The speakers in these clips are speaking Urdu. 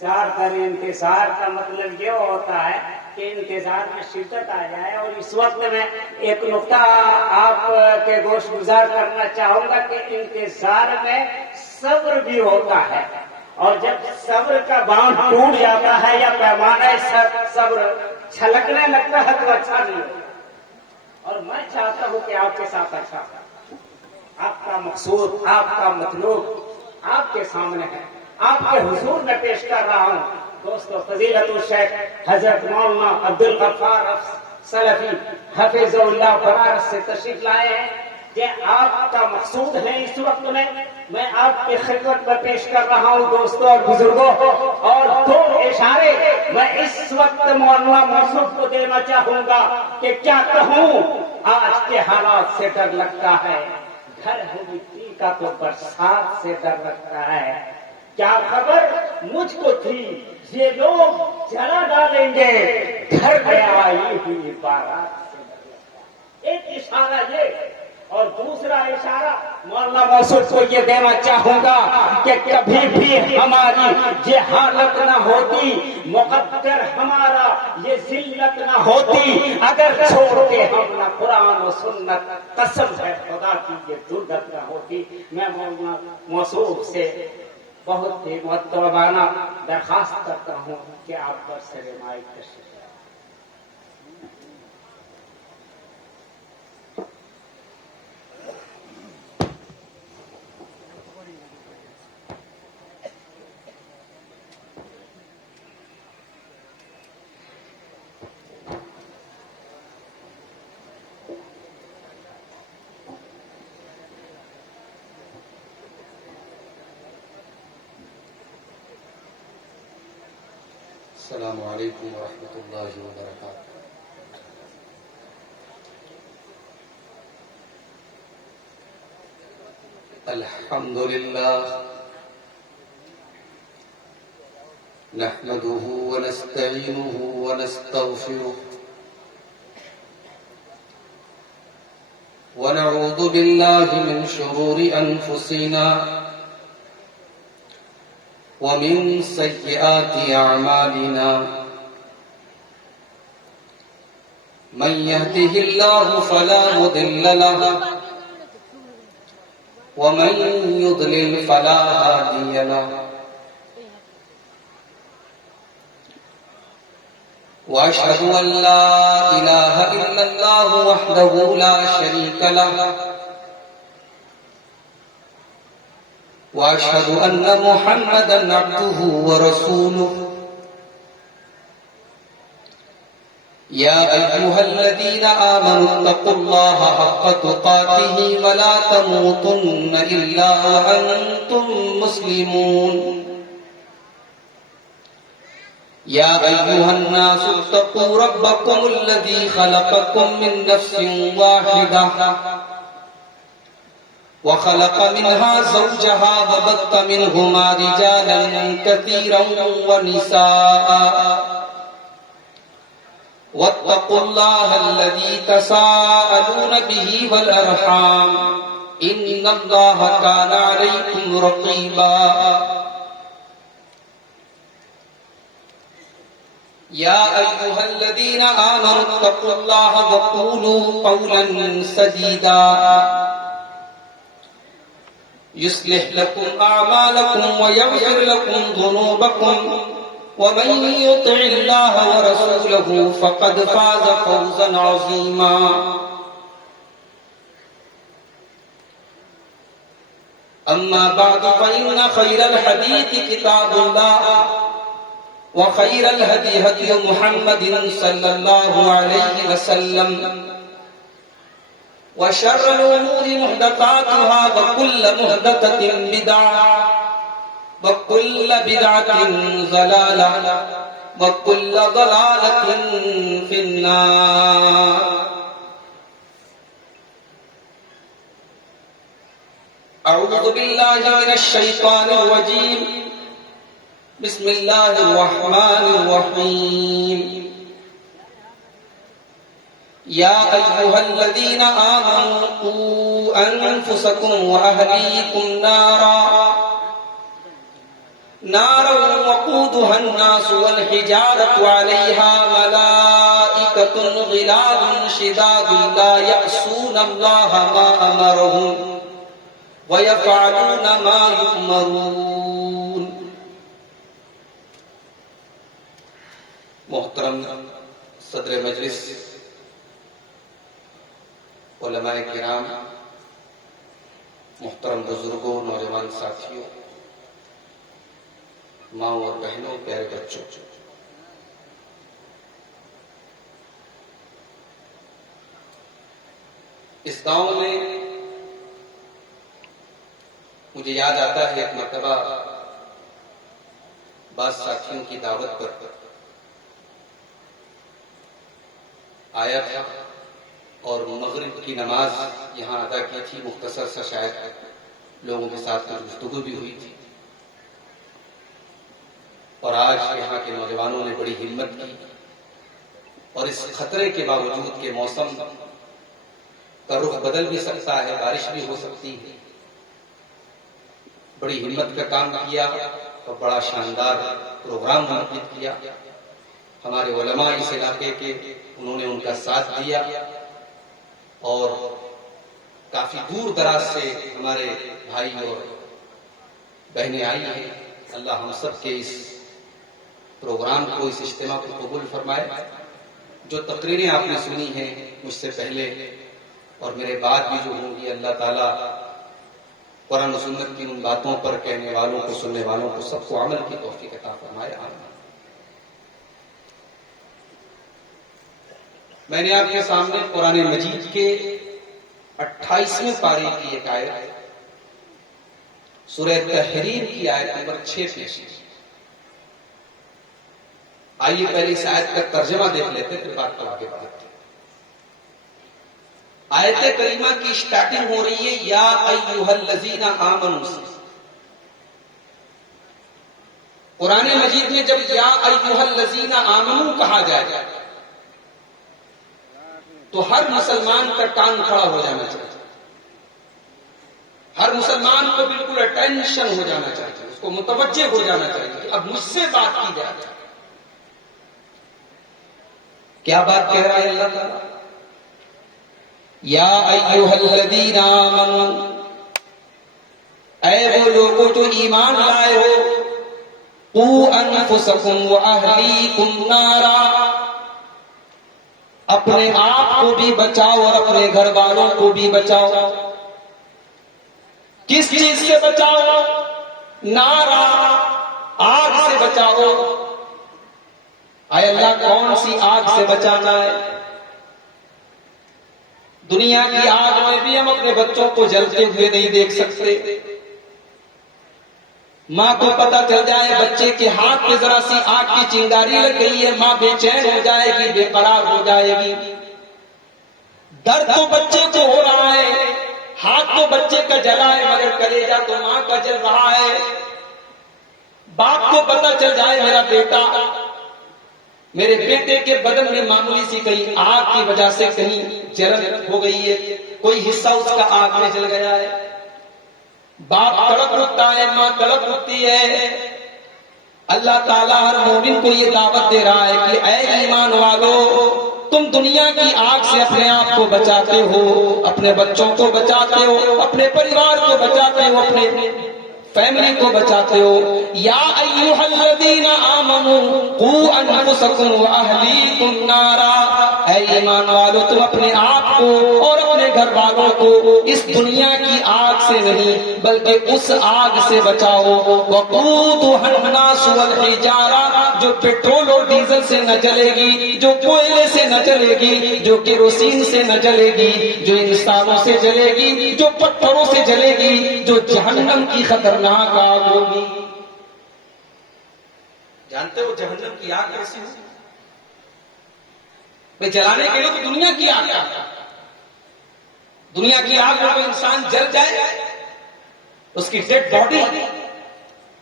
انتظار کریں. انتظار کا مطلب یہ ہوتا ہے کہ انتظار میں شدت آ جائے. اور اس وقت میں ایک نقطہ آپ کے گوش گزار کرنا چاہوں گا کہ انتظار میں صبر بھی ہوتا ہے. اور جب صبر کا باندھ ٹوٹ جاتا ہے یا پیمانہ صبر چھلکنے لگتا ہے تو اچھا نہیں ہوتا. اور میں چاہتا ہوں کہ آپ کے ساتھ اچھا ہو. آپ کا مقصود، آپ کا مطلوب آپ کے سامنے ہے، آپ کے حضور میں پیش کر رہا ہوں. دوستو، فضیلت الشیخ حضرت مولانا عبدالغفار سلفی حفظ اللہ بنارس سے تشریف لائے ہیں. یہ آپ کا مقصود ہے. اس وقت میں آپ کی خدمت میں پیش کر رہا ہوں دوستوں اور بزرگوں. اور دو اشارے میں اس وقت مولانا موصوف کو دینا چاہوں گا کہ کیا کہوں. آج کے حالات سے ڈر لگتا ہے، گھر ہے مٹی کا تو برسات سے ڈر لگتا ہے. کیا خبر مجھ کو تھی یہ لوگ جلا ڈالیں گے، گھر میں آئی ہوئی بارات سے ڈر لگتا ہے. ایک اشارہ یہ، اور دوسرا اشارہ مولانا موصوف کو یہ دینا چاہوں گا کہ کبھی بھی ہماری یہ حالت نہ ہوتی، مقدر ہمارا یہ ذلت نہ ہوتی اگر چھوڑ کے ہم نہ قرآن و سنت. قسم ہے خدا کی یہ درگت نہ ہوتی. میں مولانا موصوف سے بہت ہی مؤدبانہ درخواست کرتا ہوں کہ آپ پر سر مائک تشریف. السلام علیکم ورحمۃ اللہ وبرکاتہ. الحمد للہ نحمده ونستعینه ونستغفره ونعوذ باللہ من شرور انفسنا ومن سيئات أعمالنا من يهده الله فلا مضل له ومن يضلل فلا هادي له وأشهد أن لا إله إلا الله وحده لا شريك له وأشهد أن محمدًا عبده ورسوله. يا أيها الذين آمنوا اتقوا الله حق تقاته ولا تموتن إلا وأنتم مسلمون. يا أيها الناس اتقوا ربكم الذي خلقكم من نفس واحدة وخلق منها زوجها وبث منهما رجالا كثيرا ونساء واتقوا الله الذي تساءلون به والأرحام إن الله كان عليكم رقيبا. يا أيها الذين آمنوا اتقوا الله وقولوا قولا سديدا يصلح لكم أعمالكم ويغفر لكم ذنوبكم ومن يطع الله ورسوله فقد فاز فوزا عظيما. أما بعد فإن خير الحديث كتاب الله وخير الهدي هدي محمد صلى الله عليه وسلم وشر الأمور محدثاتها وكل محدثة بدعة وكل بدعة ضلالة وكل ضلالة في النار. أعوذ بالله من الشيطان الرجيم. بسم الله الرحمن الرحيم. يا أيها الذين آمنوا قوا أنفسكم وأهليكم نارا وقودها وقودها الناس والحجارة عليها ملائكة غلاظ شداد لا يعصون الله ما أمرهم ويفعلون ما يؤمرون. محترم صدر مجلس، علماء کرام، محترم بزرگوں، نوجوان ساتھیوں، ماؤں اور بہنوں، پیارے بچوں، اس گاؤں میں مجھے یاد آتا ہے ایک مرتبہ بعض ساتھیوں کی دعوت پر آیا تھا اور مغرب کی نماز یہاں ادا کی تھی. مختصر سا شاید لوگوں کے ساتھ کچھ گفتگو بھی ہوئی تھی. اور آج یہاں کے نوجوانوں نے بڑی ہمت کی اور اس خطرے کے باوجود کہ موسم کا رخ بدل بھی سکتا ہے، بارش بھی ہو سکتی ہے، بڑی ہمت کا کام کیا اور بڑا شاندار پروگرام منعقد کیا. ہمارے علماء اس علاقے کے، انہوں نے ان کا ساتھ دیا اور کافی دور دراز سے ہمارے بھائی اور بہنیں آئی ہیں. اللہ ہم سب کے اس پروگرام کو، اس اجتماع کو قبول فرمائے. جو تقریریں آپ نے سنی ہیں مجھ سے پہلے اور میرے بعد بھی جو ہوں گی، اللہ تعالیٰ قرآن و سنت کی ان باتوں پر کہنے والوں کو، سننے والوں کو، سب کو عمل کی توفیق عطا فرمائے. آمین. میں نے آپ کے سامنے قرآن مجید کے 28ویں پارے کی ایک آیت، سورہ تحریم کی آیت نمبر 6 پیش کی. آئیے پہلے اس آیت کا ترجمہ دیکھ لیتے پھر بات کو آگے بڑھاتے ہیں. آیت کریمہ کی سٹارٹنگ ہو رہی ہے یا ایھا الذین آمنوا سے. قرآن مجید میں جب یا ایھا الذین آمنوا کہا جائے تو ہر مسلمان کا ٹانگ کھڑا ہو جانا چاہیے، ہر مسلمان کو بالکل اٹینشن ہو جانا چاہیے، اس کو متوجہ ہو جانا چاہیے کہ اب مجھ سے بات کی جائے. کیا بات کہہ رہا ہے اللہ تعالیٰ؟ یا ایھا الذین آمنوا، اے وہ لوگوں جو ایمان لائے ہو، قوا انفسکم واہلیکم نارا، اپنے آپ کو بھی بچاؤ اور اپنے گھر والوں کو بھی بچاؤ. کس چیز سے بچاؤ؟ نارا، آگ سے بچاؤ. اے اللہ کون سی آگ سے بچانا ہے؟ دنیا کی آگ میں بھی ہم اپنے بچوں کو جلتے ہوئے نہیں دیکھ سکتے. ماں کو پتا چل جائے بچے کے ہاتھ پہ ذرا سی آگ کی چنگاری لگ گئی ہے، ماں بے چین ہو جائے گی، بے قرار ہو جائے گی. درد تو بچے کو ہو رہا ہے، ہاتھ تو بچے کا جلا ہے، مگر کلیجہ تو ماں کا جل رہا ہے. باپ کو پتا چل جائے میرا بیٹا، میرے بیٹے کے بدن میں معمولی سی کہیں آگ کی وجہ سے کہیں جلن ہو گئی ہے، کوئی حصہ اس کا آگ میں جل گیا ہے. باپ تڑپ اٹھتا ہے، ماں تڑپ اٹھتی ہے. اللہ تعالیٰ ہر مومن کو یہ دعوت دے رہا ہے کہ اے ایمان والو، تم دنیا کی آگ سے اپنے آپ کو بچاتے ہو، اپنے بچوں کو بچاتے ہو، اپنے پریوار کو بچاتے ہو، اپنے فیملی کو بچاتے ہو. یا ایھا الذین آمنوا قوا انفسکم واہلیکم نارا، اے ایمان والو تم اپنے آپ کو اور اپنے گھر والوں کو اس دنیا کی آگ سے نہیں بلکہ اس آگ سے بچاؤ. وقودها الناس والحجارہ، جو پیٹرول اور ڈیزل سے نہ جلے گی، جو کوئلے سے نہ جلے گی، جو کیروسین سے نہ جلے گی، جو انسانوں سے جلے گی، جو پتھروں سے جلے گی، جو جہنم کی خطرناک آگ ہوگی. جانتے ہو جہنم کی آگ کیسی ہوگی؟ بھئی جلانے کے لیے تو دنیا کی آگ ہے. دنیا کی آگ میں کوئی انسان جل جائے، اس کی ڈیڈ باڈی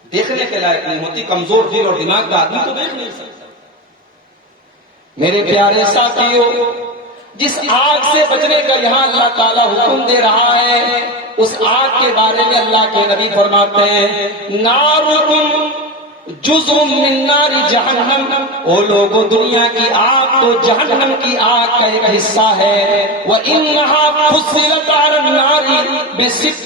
دیکھنے کے لائق نہیں ہوتی. کمزور دل اور دماغ کا آدمی تو دیکھ نہیں سکتا. میرے پیارے ساتھیوں، جس آگ سے بچنے کا یہاں اللہ تعالیٰ حکم دے رہا ہے، اس آگ کے بارے میں اللہ کے نبی فرماتے ہیں نارکم جزء من نار جہنم، وہ لوگوں دنیا کی آگ تو جہنم کی آگ کا ایک حصہ ہے۔ وَإِنَّهَا فُصِّلَتْ عَلَى النَّارِ ب69،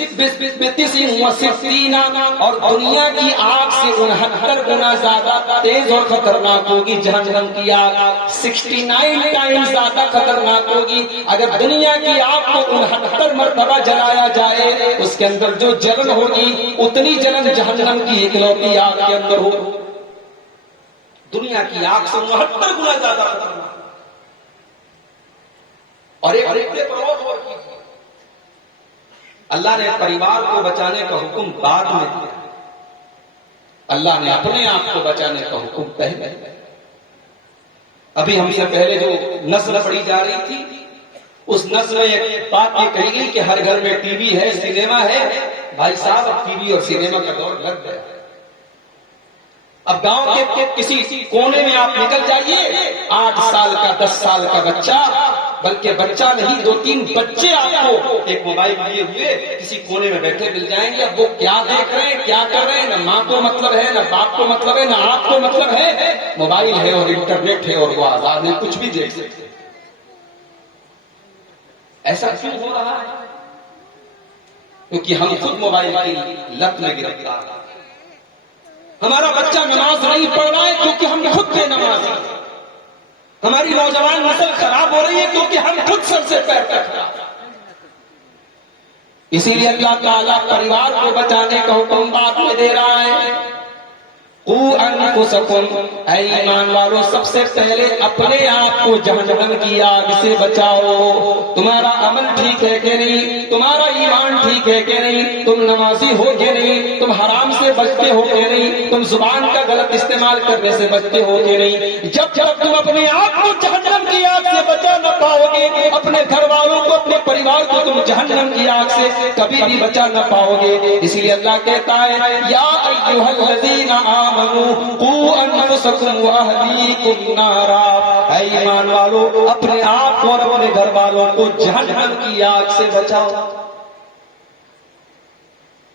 اور دنیا کی آگ سے 69 گنا زیادہ تیز اور خطرناک ہوگی جہنم کی آگ، 69 ٹائم زیادہ خطرناک ہوگی۔ اگر دنیا کی آگ کو 69 مرتبہ جلایا جائے، اس کے اندر جو جلن ہوگی اتنی جلن جہنم کی اکلوتی آگ کے اندر ہوگی۔ دنیا کی آگ سے 69 گنا زیادہ خطرناک۔ اور ایک رکھتے پر اور کیجیے، اللہ نے پریوار کو بچانے کا حکم بعد میں دیا، اللہ نے اپنے آپ کو بچانے کا حکم پہلے۔ ابھی ہم سے پہلے جو نسل پڑھی جا رہی تھی، اس نسل میں ایک بات یہ کہی گئی کہ ہر گھر میں ٹی وی ہے، سینما ہے۔ بھائی صاحب، اب ٹی وی اور سینما کا دور لگ گیا۔ اب گاؤں کے کسی کونے میں آپ نکل جائیے، 8 سال کا 10 سال کا بچہ، بلکہ بچہ نہیں 2-3 بچے آپ کو ایک موبائل لیے ہوئے کسی کونے میں بیٹھے مل جائیں گے۔ اب وہ کیا دیکھ رہے ہیں، کیا کر رہے ہیں، نہ ماں کو مطلب ہے، نہ باپ کو مطلب ہے، نہ آپ کو مطلب ہے۔ موبائل ہے اور انٹرنیٹ ہے اور وہ آزاد ہے، کچھ بھی دیکھ سکتے۔ ایسا کیوں ہو رہا ہے؟ کیونکہ ہم خود موبائل کی لت میں گرفتار ہیں۔ ہمارا بچہ نماز نہیں پڑھ رہا ہے کیونکہ ہم خود بے نماز ہیں۔ ہماری نوجوان نسل خراب ہو رہی ہے کیونکہ ہم خود سر سے پیر تک خراب ہیں۔ اسی لیے اللہ تعالیٰ پریوار کو بچانے کا حکم بعد میں دے رہا ہے۔ قُوْ أَنفُسَكُمْ، اے ایمان والو، سب سے پہلے اپنے آپ کو جہنم کی آگ سے بچاؤ۔ تمہارا عمل ٹھیک ہے کہ نہیں؟ تمہارا ایمان ٹھیک ہے کہ نہیں؟ تم نمازی ہو کہ نہیں؟ تم حرام سے بچتے ہو کہ نہیں؟ تم زبان کا غلط استعمال کرنے سے بچتے ہو کہ نہیں؟ جب تم اپنے آپ کو جہنم کی آگ سے بچا نہ پاؤ گے، اپنے گھر والوں کو، اپنے پریوار کو تم جہنم کی آگ سے کبھی بھی بچا نہ پاؤ گے۔ اسی لیے اللہ کہتا ہے، یا ایھا الذین آمنوا قوا انفسکم واہلیکم نارا، اے ایمان والو، اپنے آپ اور اپنے گھر والوں کو جہنم کی آگ سے بچاؤ۔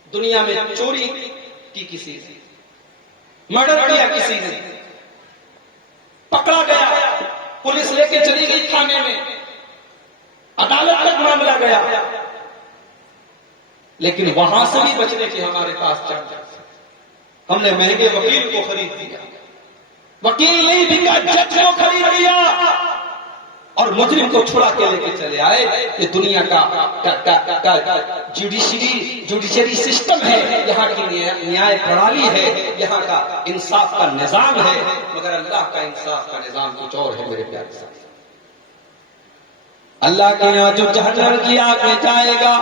دنیا میں چوری کی کسی نے، مرڈر کیا کسی نے، پکڑا گیا، پولیس لے کے چلی گئی تھانے میں، عدالت تک معاملہ گیا، لیکن وہاں سے بھی بچنے کی ہمارے پاس چانس ہے۔ ہم نے مہنگے وکیل کو خرید لیا، وکیل نہیں بکا، جج کو خرید لیا اور مجرم کو چھڑا کے لے کے چلے آئے۔ یہ دنیا کا جوڈیشری سسٹم ہے، یہاں کی نیائے پرنالی ہے، یہاں کا انصاف کا نظام ہے، مگر اللہ کا انصاف کا نظام کچھ اور ہے میرے پیارے ساتھی۔ اللہ کے یہاں جو جہنم کی آگ میں جائے گا،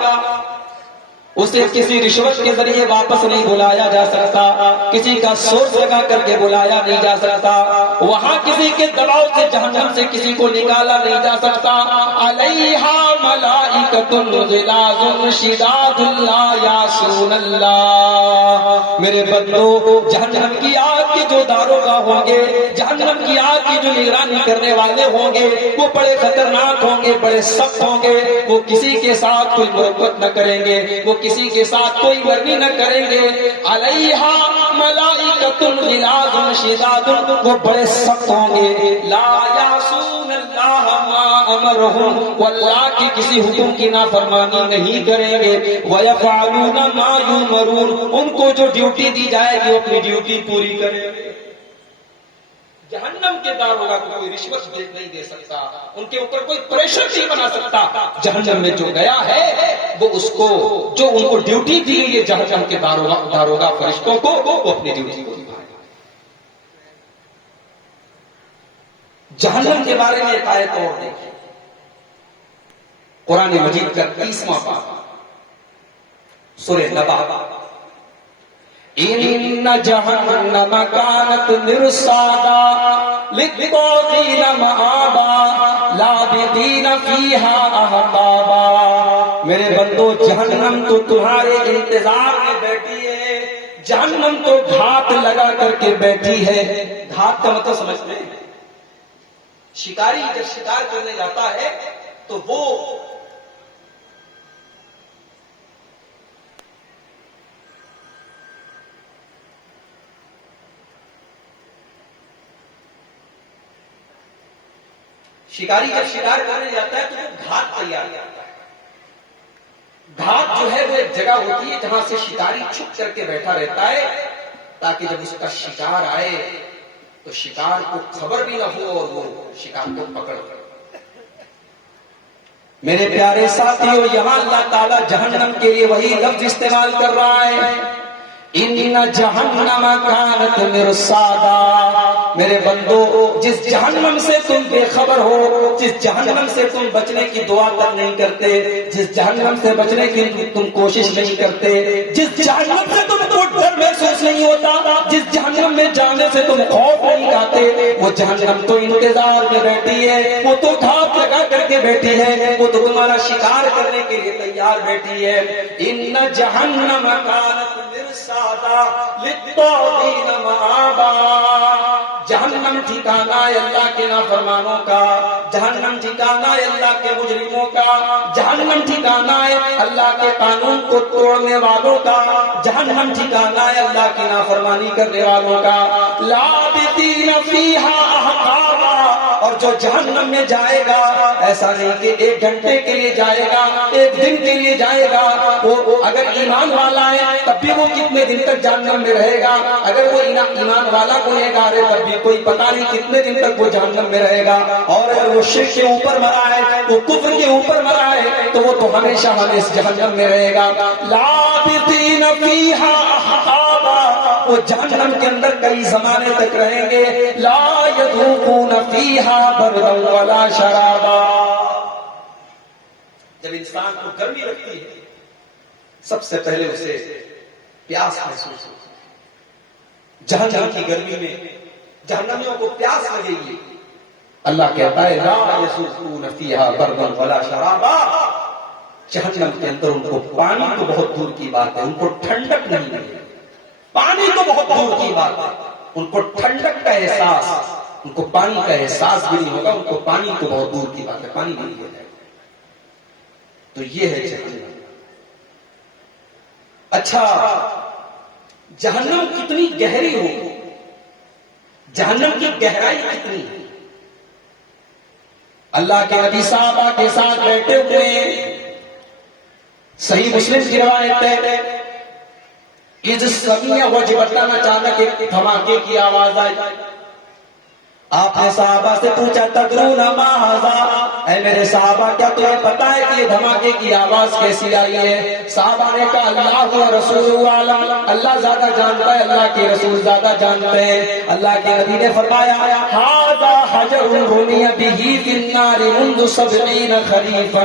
اسے کسی رشوت کے ذریعے واپس نہیں بلایا جا سکتا، کسی کا سورس لگا کر کے بلایا نہیں جا سکتا، وہاں کسی کے دباؤ سے جہنم سے کسی کو نکالا نہیں جا سکتا۔ علیہا ملائکۃ غلاظ شداد لا یعصون اللہ، میرے بندو، جہنم کی آگ کے جو داروغہ ہوں گے، جہنم کی آگ کی جو نگرانی کرنے والے ہوں گے، وہ بڑے خطرناک ہوں گے، بڑے سخت ہوں گے۔ وہ کسی کے ساتھ کوئی محبت نہ کریں گے، وہ کسی کے ساتھ کوئی ورنی نہ کریں گے۔ علیہا ملائکۃ غلاظ شداد، وہ بڑے سخت ہوں گے۔ لا یعصون اللہ ما امرہم، وہ اللہ کی کسی حکم کی نافرمانی نہیں کریں گے۔ ویفعلون ما یؤمرون، ان کو جو ڈیوٹی دی جائے گی وہ اپنی ڈیوٹی پوری کریں گے۔ جہنم کے داروغہ کو کوئی رشوت نہیں دے سکتا، ان کے اوپر کوئی پریشر نہیں بنا سکتا۔ جہنم میں جو گیا ہے وہ اس کو، جو ان کو ڈیوٹی دی گئی ہے جہنم کے داروغہ فرشتوں کو، وہ اپنی ڈیوٹی کو نبھائے۔ جہنم کے بارے میں ایک آیت اور دیکھیں، قرآن مجید کا 30واں پارہ، سورہ نبا۔ ان جہنم کانت مرصادا للطاغین مآبا لابثین فیہا احقابا، میرے بندو، جہنم تو تمہارے انتظار میں بیٹھی ہے، جہنم تو گھات لگا کر کے بیٹھی ہے۔ گھات کا مطلب سمجھتے ہیں؟ شکاری جب شکار کرنے جاتا ہے تو وہ شکاری جب شکار کرنے جاتا ہے تو وہ گھات تیار کرتا ہے. گھات جو ہے وہ ایک جگہ ہوتی ہے جہاں سے شکاری چھپ کر کے بیٹھا رہتا ہے تاکہ جب اس کا شکار آئے تو شکار کو خبر بھی نہ ہو اور وہ شکار کو پکڑ لے. میرے پیارے ساتھیوں، یہاں اللہ تعالیٰ جہنم کے لیے وہی لفظ استعمال کر رہا ہے، ان جہنم کانت مرصادا. میرے بندو، جس جہنم سے تم بے خبر ہو، جس جہنم سے تم بچنے کی دعا تک نہیں کرتے، جس جہنم سے بچنے کی تم کوشش نہیں کرتے، جس جہنم سے تم کو ڈر محسوس نہیں ہوتا، جس جہنم میں جانے سے تم خوف نہیں کھاتے، وہ جہنم تو انتظار میں بیٹھی ہے، وہ تو گھات لگا کر کے بیٹھی ہے، وہ تو تمہارا شکار کرنے کے لیے تیار بیٹھی ہے. ان جہنم کانت مرصادا للطاغین مآبا. جہنم ٹھکانہ ہے اللہ کے نافرمانوں کا، جہنم ٹھکانہ ہے اللہ کے مجرموں کا، جہنم ٹھکانہ ہے اللہ کے قانون کو توڑنے والوں کا، جہنم ٹھکانہ ہے اللہ کی نافرمانی کرنے والوں کا. لابثین فیہا احقابا. اور جو جہنم میں جائے گا ایسا نہیں کہ ایک گھنٹے کے لیے جائے گا، ایک دن کے لیے جائے گا. وہ اگر ایمان والا ہے تب بھی وہ کتنے دن تک جہنم میں رہے گا، اگر وہ ایمان والا گنہگار ہے تب بھی کوئی پتہ نہیں کتنے دن تک وہ جہنم میں رہے گا. اور اگر وہ شرک کے اوپر مرا ہے، وہ کفر کے اوپر مرا ہے تو وہ تو ہمیشہ ہمیشہ جہنم میں رہے گا. لابثین فیہا احقابا. وہ جہنم کے اندر کئی زمانے تک رہیں گے. لا یذوقون فیہا بردا ولا شرابا. جب انسان کو گرمی لگتی ہے سب سے پہلے اسے پیاس محسوس ہوتی ہے. جہنم کی گرمی میں جہنمیوں کو پیاس لگے گی. اللہ کہتا ہے لا یذوقون فیہا بردا ولا شرابا. جہنم کے اندر ان کو پانی تو بہت دور کی بات ہے، ان کو ٹھنڈک نہیں ملے گی. پانی تو بہت دور کی بات ہے، ان کو ٹھنڈک کا احساس، ان کو پانی کا احساس بھی نہیں ہوگا. ان کو پانی تو بہت دور کی بات ہے، پانی نہیں ہو جائے گا. تو یہ ہے جہنم. اچھا، جہنم کتنی گہری ہو، جہنم کی گہرائی کتنی ہے؟ اللہ کے نبی صحابہ کے ساتھ بیٹھے ہوئے، صحیح مسلم کی روایت ہے، اذ سمع وجبتن، اچانک ایک دھماکے کی آواز آئی. آپ نے صحابہ سے پوچھا تدرون ما ھذا، اے میرے صحابہ کیا تمہیں پتا ہے کہ یہ دھماکے کی آواز کیسی آئی ہے؟ صحابہ نے کہا اللہ و رسول عالم، اللہ زیادہ جانتا ہے، اللہ کے رسول زیادہ جانتے ہیں. اللہ کے نبی نے فرمایا ھذا حجر رمی بہ فی النار منذ 70 خریفا.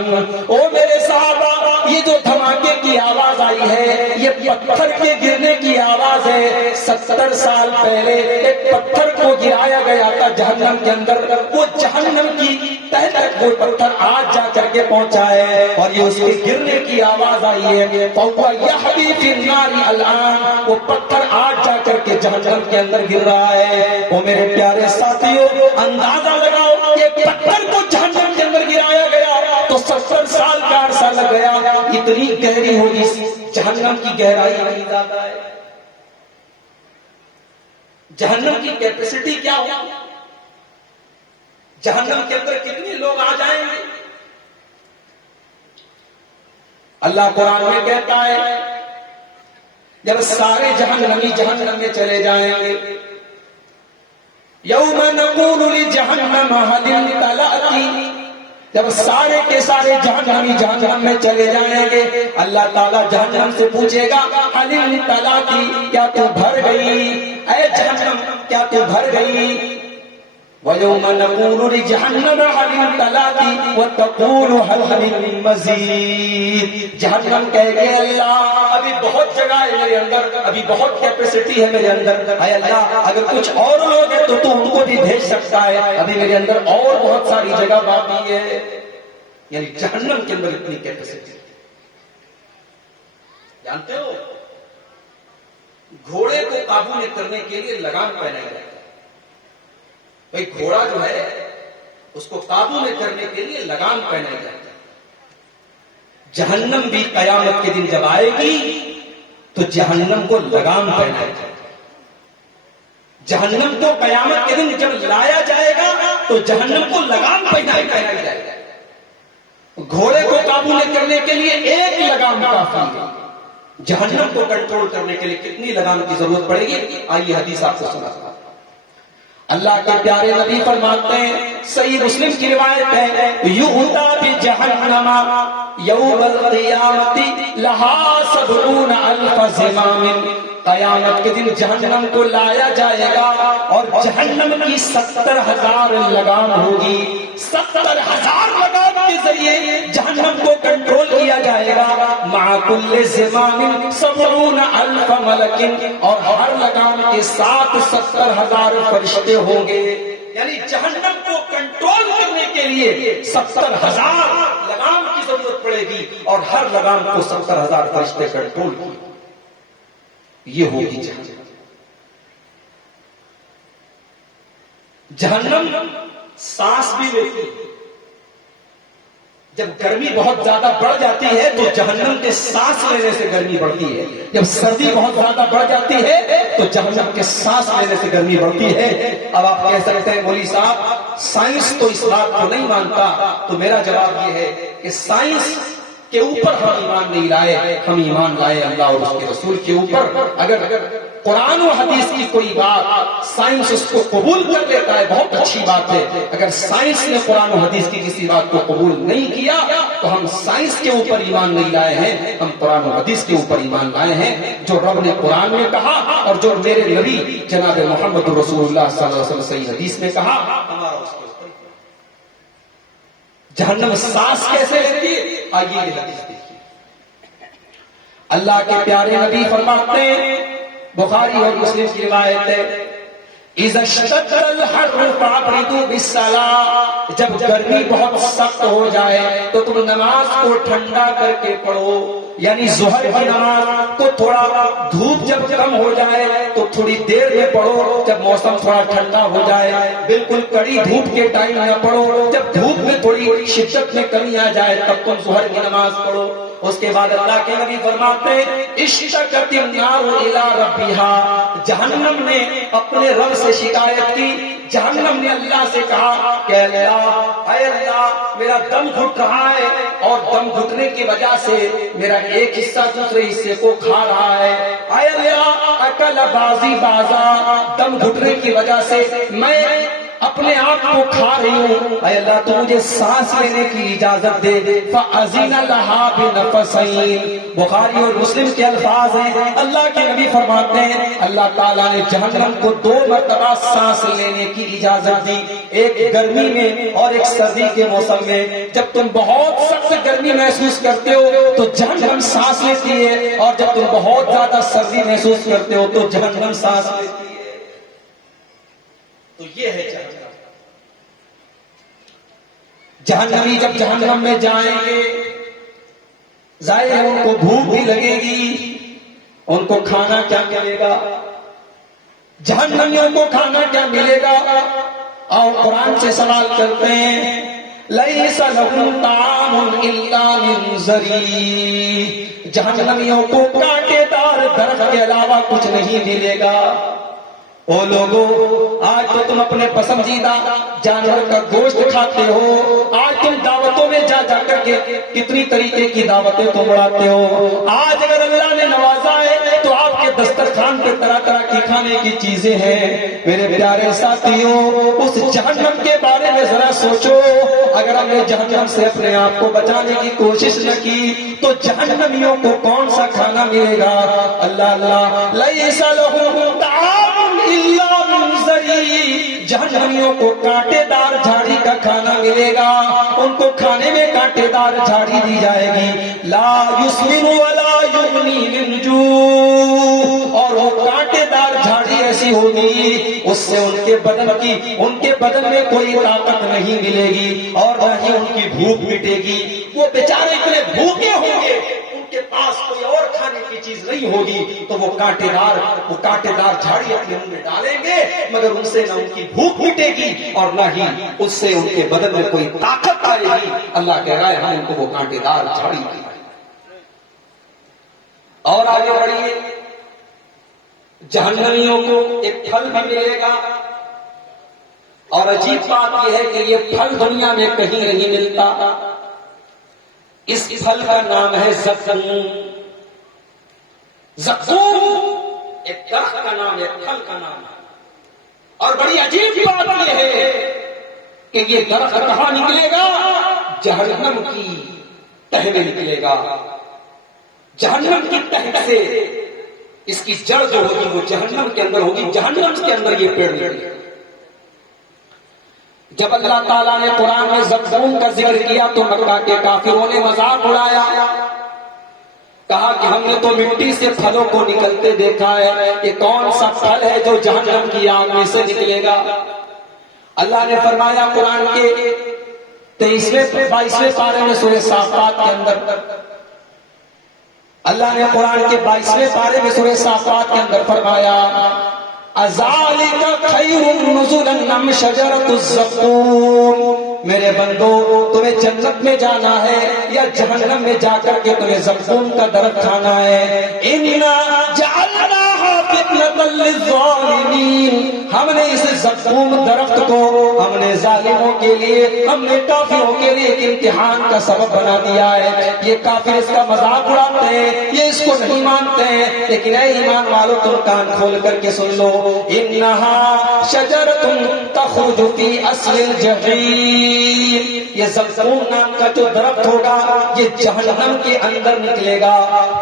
او میرے صحابہ، یہ جو دھماکے کی آواز آئی ہے یہ پتھر کے گرنے کی آواز ہے. 70 سال پہلے ایک پتھر کو گرایا گیا تھا جہنم کے اندر، وہ جہنم کی تہ تک وہ پتھر آج جا کر کے پہنچا ہے اور یہ اس کے گرنے کی آواز آئی ہے. فَهُوَ يَحْوِي فِي النَّارِ الْآنَ، وہ پتھر آج جا کر کے جہنم کے اندر گر رہا ہے. وہ میرے پیارے ساتھیوں، اندازہ لگاؤ کہ پتھر کو جہنم کے اندر گرایا گیا تو 70 سال کا عرصہ لگ گیا. اتنی گہری ہوگی جہنم کی گہرائی اتنی زیادہ ہے. جہنم کی کیپیسٹی کیا ہوگی؟ جہنم کے اندر کتنے لوگ آ جائیں گے؟ اللہ قرآن میں کہتا ہے جب سارے جہنمی جہنم میں چلے جائیں گے، یوم نقول لجہنم ھل امتلأت، جب سارے کے سارے جہنمی جہنم میں چلے جائیں گے اللہ تعالیٰ جہنم سے پوچھے گا ھل امتلأت، کیا تو بھر گئی؟ اے جہنم کیا تو بھر گئی؟ وَيَوْمَ نَقُولُ لِجَهَنَّمَ هَلِ امْتَلَأْتِ وَتَقُولُ هَلْ مِن مَّزِيدٍ. جہنم کہے گے اللہ ابھی بہت جگہ ہے میرے اندر، ابھی بہت کیپیسٹی ہے میرے اندر، اے اللہ اگر کچھ اور لوگ ہیں تو ان کو بھی بھیج سکتا ہے، ابھی میرے اندر اور بہت ساری جگہ باقی ہے. یعنی جہنم کے اندر اتنی کیپیسٹی. جانتے ہو گھوڑے کو قابو میں کرنے کے لیے لگام پہنائی جاتی ہے. بھئی گھوڑا جو ہے اس کو قابو میں کرنے کے لیے لگام پہنائی جاتی ہے. جہنم بھی قیامت کے دن جب آئے گی تو جہنم کو لگام پہنائی جائے گی. جہنم کو قیامت کے دن جب لایا جائے گا تو جہنم کو لگام پہنائی جائے گا. گھوڑے کو قابو کرنے کے لیے ایک لگام کافی ہے. جہنم کو کنٹرول کرنے کے لیے کتنی لگام کی ضرورت پڑے گی؟ آئیے حدیث آپ کو سناتا ہوں. اللہ کے پیارے نبی فرماتے ہیں، صحیح مسلم کی روایت ہے، یؤتی بجہنم یوم القیامت لہا 70,000 زمام. قیامت کے دن جہنم کو لایا جائے گا اور جہنم کی 70,000 لگام ہوگی. 70,000 لگام کے ذریعے جہنم کو کنٹرول کیا جائے گا. مع کل زمام 70,000 ملک، اور ہر لگام کے ساتھ 70,000 فرشتے ہوں گے. یعنی جہنم کو کنٹرول کرنے کے لیے 70,000 لگام کی ضرورت پڑے گی اور ہر لگام کو 70,000 فرشتے کنٹرول کریں. یہ ہوگی جہنم. جہنم سانس بھی لیتی ہے. جب گرمی بہت زیادہ بڑھ جاتی ہے تو جہنم کے سانس لینے سے گرمی بڑھتی ہے. جب سردی بہت زیادہ بڑھ جاتی ہے تو جہنم کے سانس لینے سے گرمی بڑھتی ہے. اب آپ کہہ سکتے ہیں مولوی صاحب سائنس تو اس بات کو نہیں مانتا. تو میرا جواب یہ ہے کہ سائنس کے اوپر ہم ایمان نہیں لائے، ہم ایمان لائے اللہ اور اس کے رسول کے اوپر. اگر قرآن و حدیث کی کوئی بات سائنس اس کو قبول کر لیتا ہے بہت اچھی بات ہے. اگر سائنس نے قرآن و حدیث کی کسی بات کو قبول نہیں کیا تو ہم سائنس کے اوپر ایمان نہیں لائے ہیں، ہم قرآن و حدیث کے اوپر ایمان لائے ہیں. جو رب نے قرآن میں کہا اور جو میرے نبی جناب محمد رسول اللہ صلی اللہ علیہ وسلم صحیح حدیث میں کہا، ہمارا اس کے اوپر. جہنم سانس کیسے لیتی ہے؟ آئیے یہ حدیث دیکھیے. اللہ کے پیارے نبی فرماتے ہیں، بخاری اور مسلم کی روایت ہے، اذا اشتد الحر فابردوا بالصلاۃ. جب گرمی بہت سخت ہو جائے تو تم نماز کو ٹھنڈا کر کے پڑھو. یعنی ظہر کی نماز کو تھوڑا دھوپ جب کم ہو جائے تو تھوڑی دیر میں پڑھو. جب موسم تھوڑا ٹھنڈا ہو جائے بالکل کڑی دھوپ کے ٹائم نہ پڑھو. جب دھوپ میں تھوڑی شدت میں کمی آ جائے تب تم ظہر کی نماز پڑھو. اس کے بعد اللہ کے نبی فرماتے ہیں، اشتکت النار الی ربھا. جہنم نے اپنے رب سے شکایت کی. جہنم نے اللہ سے کہا کہ اللہ، اے اللہ، میرا دم گھٹ رہا ہے اور دم گھٹنے کی وجہ سے میرا ایک حصہ دوسرے حصے کو کھا رہا ہے. اے اللہ، اکل بازی بازا، دم گھٹنے کی وجہ سے میں اپنے آپ کو کھا رہی ہوں. اے اللہ تو مجھے سانس لینے کی اجازت دے. فَأَذِنَ لَهَا بِنَفَسَيْنِ. بخاری اور مسلم کے الفاظ ہیں. اللہ کے نبی فرماتے ہیں اللہ تعالیٰ نے جہنم کو 2 مرتبہ سانس لینے کی اجازت دی، ایک گرمی میں اور ایک سردی کے موسم میں. جب تم بہت سخت گرمی محسوس کرتے ہو تو جہنم سانس لیتی ہے، اور جب تم بہت زیادہ سردی محسوس کرتے ہو تو جہنم سانس لیتی ہے. تو یہ ہے جہنمی. جب جہنم میں جائیں گے ظاہر ہے ان کو بھوک بھی لگے گی. ان کو کھانا کیا ملے گا؟ جہنمیوں کو کھانا کیا ملے گا؟ اور قرآن سے سوال کرتے ہیں، لیس لہم طعام الا من ضریع. جہنمیوں کو کانٹے دار درخت کے علاوہ کچھ نہیں ملے گا. او لوگو، آج تو تم اپنے پسندیدہ جانور کا گوشت کھاتے ہو. آج تم دعوتوں میں جا جا کر کے کتنی طریقے کی دعوتیں تم اڑاتے ہو. آج اگر اللہ نے نوازا ہے تو آپ کے دسترخوان پہ طرح طرح کی کھانے کی چیزیں ہیں. میرے پیارے ساتھیوں، اس جہنم کے بارے میں ذرا سوچو. اگر ہم نے جہنم سے اپنے آپ کو بچانے کی کوشش نہ کی تو جہنمیوں کو کون سا کھانا ملے گا؟ اللہ اللہ، لیس لہم طعام الا من ضریع. جہنمیوں کو کانٹے دار جھاڑی کا کھانا ملے گا. ان کو کھانے میں کانٹے دار جھاڑی دی جائے گی. لا یسمن ولا یغنی من جوع. اور وہ کانٹے دار جھاڑی ایسی ہوگی اس سے ان کے بدن میں کوئی طاقت نہیں ملے گی اور نہ ہی ان کی بھوک مٹے گی. وہ بیچارے اتنے بھوکے ہوں گے، ان کے پاس کوئی اور کھانے کی چیز نہیں ہوگی تو وہ کانٹے دار جھاڑی اپنے منہ میں ڈالیں گے، مگر ان سے نہ ان کی بھوک مٹے گی اور نہ ہی اس سے ان کے بدن میں کوئی طاقت آئے گی. اللہ کہہ رہا ہے ہم ان کو وہ کانٹے دار جھاڑی دی. اور آگے بڑھیے، جہنمیوں کو ایک پھل بھی ملے گا اور عجیب بات یہ ہے کہ یہ پھل دنیا میں کہیں نہیں ملتا. اس پھل کا نام ہے زقوم. زقوم ایک درخت کا نام ہے, پھل کا نام ہے. اور بڑی عجیب بات یہ ہے کہ یہ درخت کہاں نکلے گا؟ جہنم کی تہ میں نکلے گا. جہنم کی تہ سے اس کی جڑ جو ہوگی وہ جہنم کے اندر ہوگی. جہنم کے اندر یہ پیڑ نکلے گا. جب اللہ تعالیٰ نے قرآن میں زقوم کا ذکر کیا تو مکہ کے کافروں نے مذاق اڑایا, کہا کہ ہم نے تو مٹی سے پھلوں کو نکلتے دیکھا ہے, یہ کون سا پھل ہے جو جہنم کی آگ میں سے نکلے گا؟ اللہ نے فرمایا قرآن کے 23-22 پارے میں سورہ صافات کے اندر, اللہ نے قرآن کے 22 پارے میں سورہ صافات کے اندر فرمایا اذالک خیر نزلا ام شجرۃ الزقوم. میرے بندو تمہیں جنت میں جانا ہے یا جہنم میں جا کر کے تمہیں زقوم کا درخت کھانا ہے؟ انا جعلناها فتنۃ للظالمین. ہم نے اس زقوم درخت کو ہم نے ظالموں کے لیے, ہم نے کافروں کے لیے ایک امتحان کا سبب بنا دیا ہے. یہ کافر اس کا مذاق اڑاتے ہیں, یہ اس کو نہیں مانتے ہیں, لیکن اے ایمان والو تم کان کھول کر کے سن لو, انہا شجرۃ تخرج فی اصل الجحیم. یہ زقوم نام کا جو درخت ہوگا یہ جہنم کے اندر نکلے گا.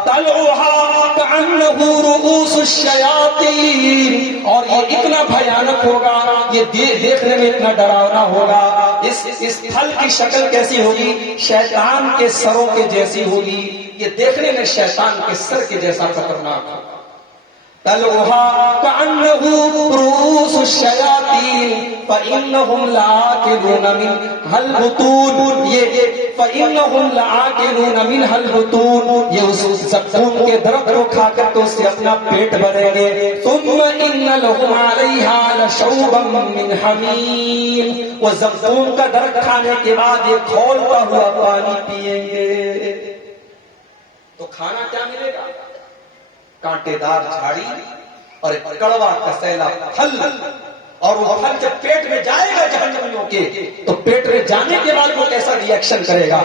طلعها كأنه رؤوس الشیاطین. اور یہ اتنا بھیانک ہوگا, یہ دیکھنے میں اتنا ڈراؤنا ہوگا. اس پھل کی شکل کیسی ہوگی؟ شیطان کے سروں کے جیسی ہوگی. یہ دیکھنے میں شیطان کے سر کے جیسا خطرناک ہوگا. طلعها كأنه رؤوس الشياطين فإنهم لآكلون منها البطون. یہ فإنهم لآكلون منها البطون, یہ اس زقوم کے درخت کو کھا کر تو اس سے اپنا پیٹ بھریں گے. ثم إن لهم عليها لشوبا من حميم. وہ زقوم کا درخت کھانے کے بعد یہ کھولتا ہوا پانی پیئیں گے. تو کھانا کیا ملے گا؟ کانٹے دار جھاڑی اور ایک کڑوا کسیلا پھل. اور وہ پھل جب پیٹ میں جائے گا جہنمیوں کے, تو پیٹ میں جانے کے بعد وہ کیسا ری ایکشن کرے گا؟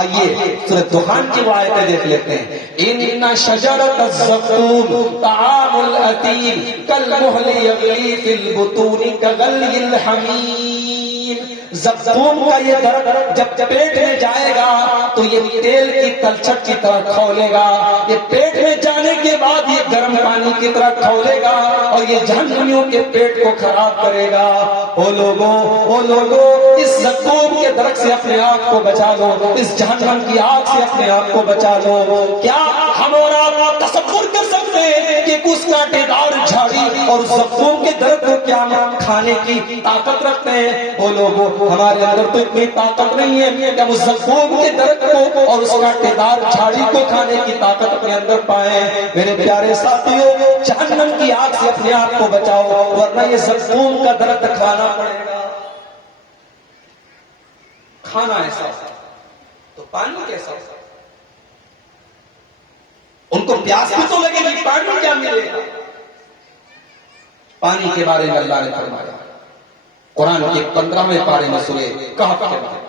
آئیے سورۃ دخان کی وہ آیتیں دیکھ لیتے ہیں. ان شجرۃ الزقوم طعام الاثیم کالمہل یغلی فی البطون کغلی الحمیم. زقوم کا یہ درخت جب پیٹ میں جائے گا تو یہ تیل کی تلچھٹ کی طرح کھولے گا. یہ پیٹ میں جانے کے بعد یہ گرم پانی کی طرح کھولے گا اور یہ جہنمیوں کے پیٹ کو خراب کرے گا. او لوگوں اس زقوم کے درخت سے اپنے آپ کو بچا لو, اس جہنم کی آگ سے اپنے آپ کو بچا لو. کیا ہم اور آپ تصور کر سکتے ہیں کہ اس کانٹے دار جھاڑی اور زقوم کے درخت کو کیا کھانے کی طاقت رکھتے ہیں؟ وہ لوگوں ہمارے اندر تو اتنی طاقت نہیں ہے کہ ہم اس زقوم کے درخت کو اور اس کانٹے دار جھاڑی کو کھانے کی طاقت اپنے اندر پائیں. میرے پیارے ساتھیوں, جہنم کی آگ سے اپنے آپ کو بچاؤ ورنہ یہ زقوم کا درخت کھانا پڑے گا. کھانا ایسا تو پانی کیسا؟ ان کو پیاس بھی تو لگے گی, پانی کیا ملے گا؟ پانی کے بارے میں اللہ نے فرمایا قرآن کے 15ویں پارے میں سورہ کہف کے بارے میں,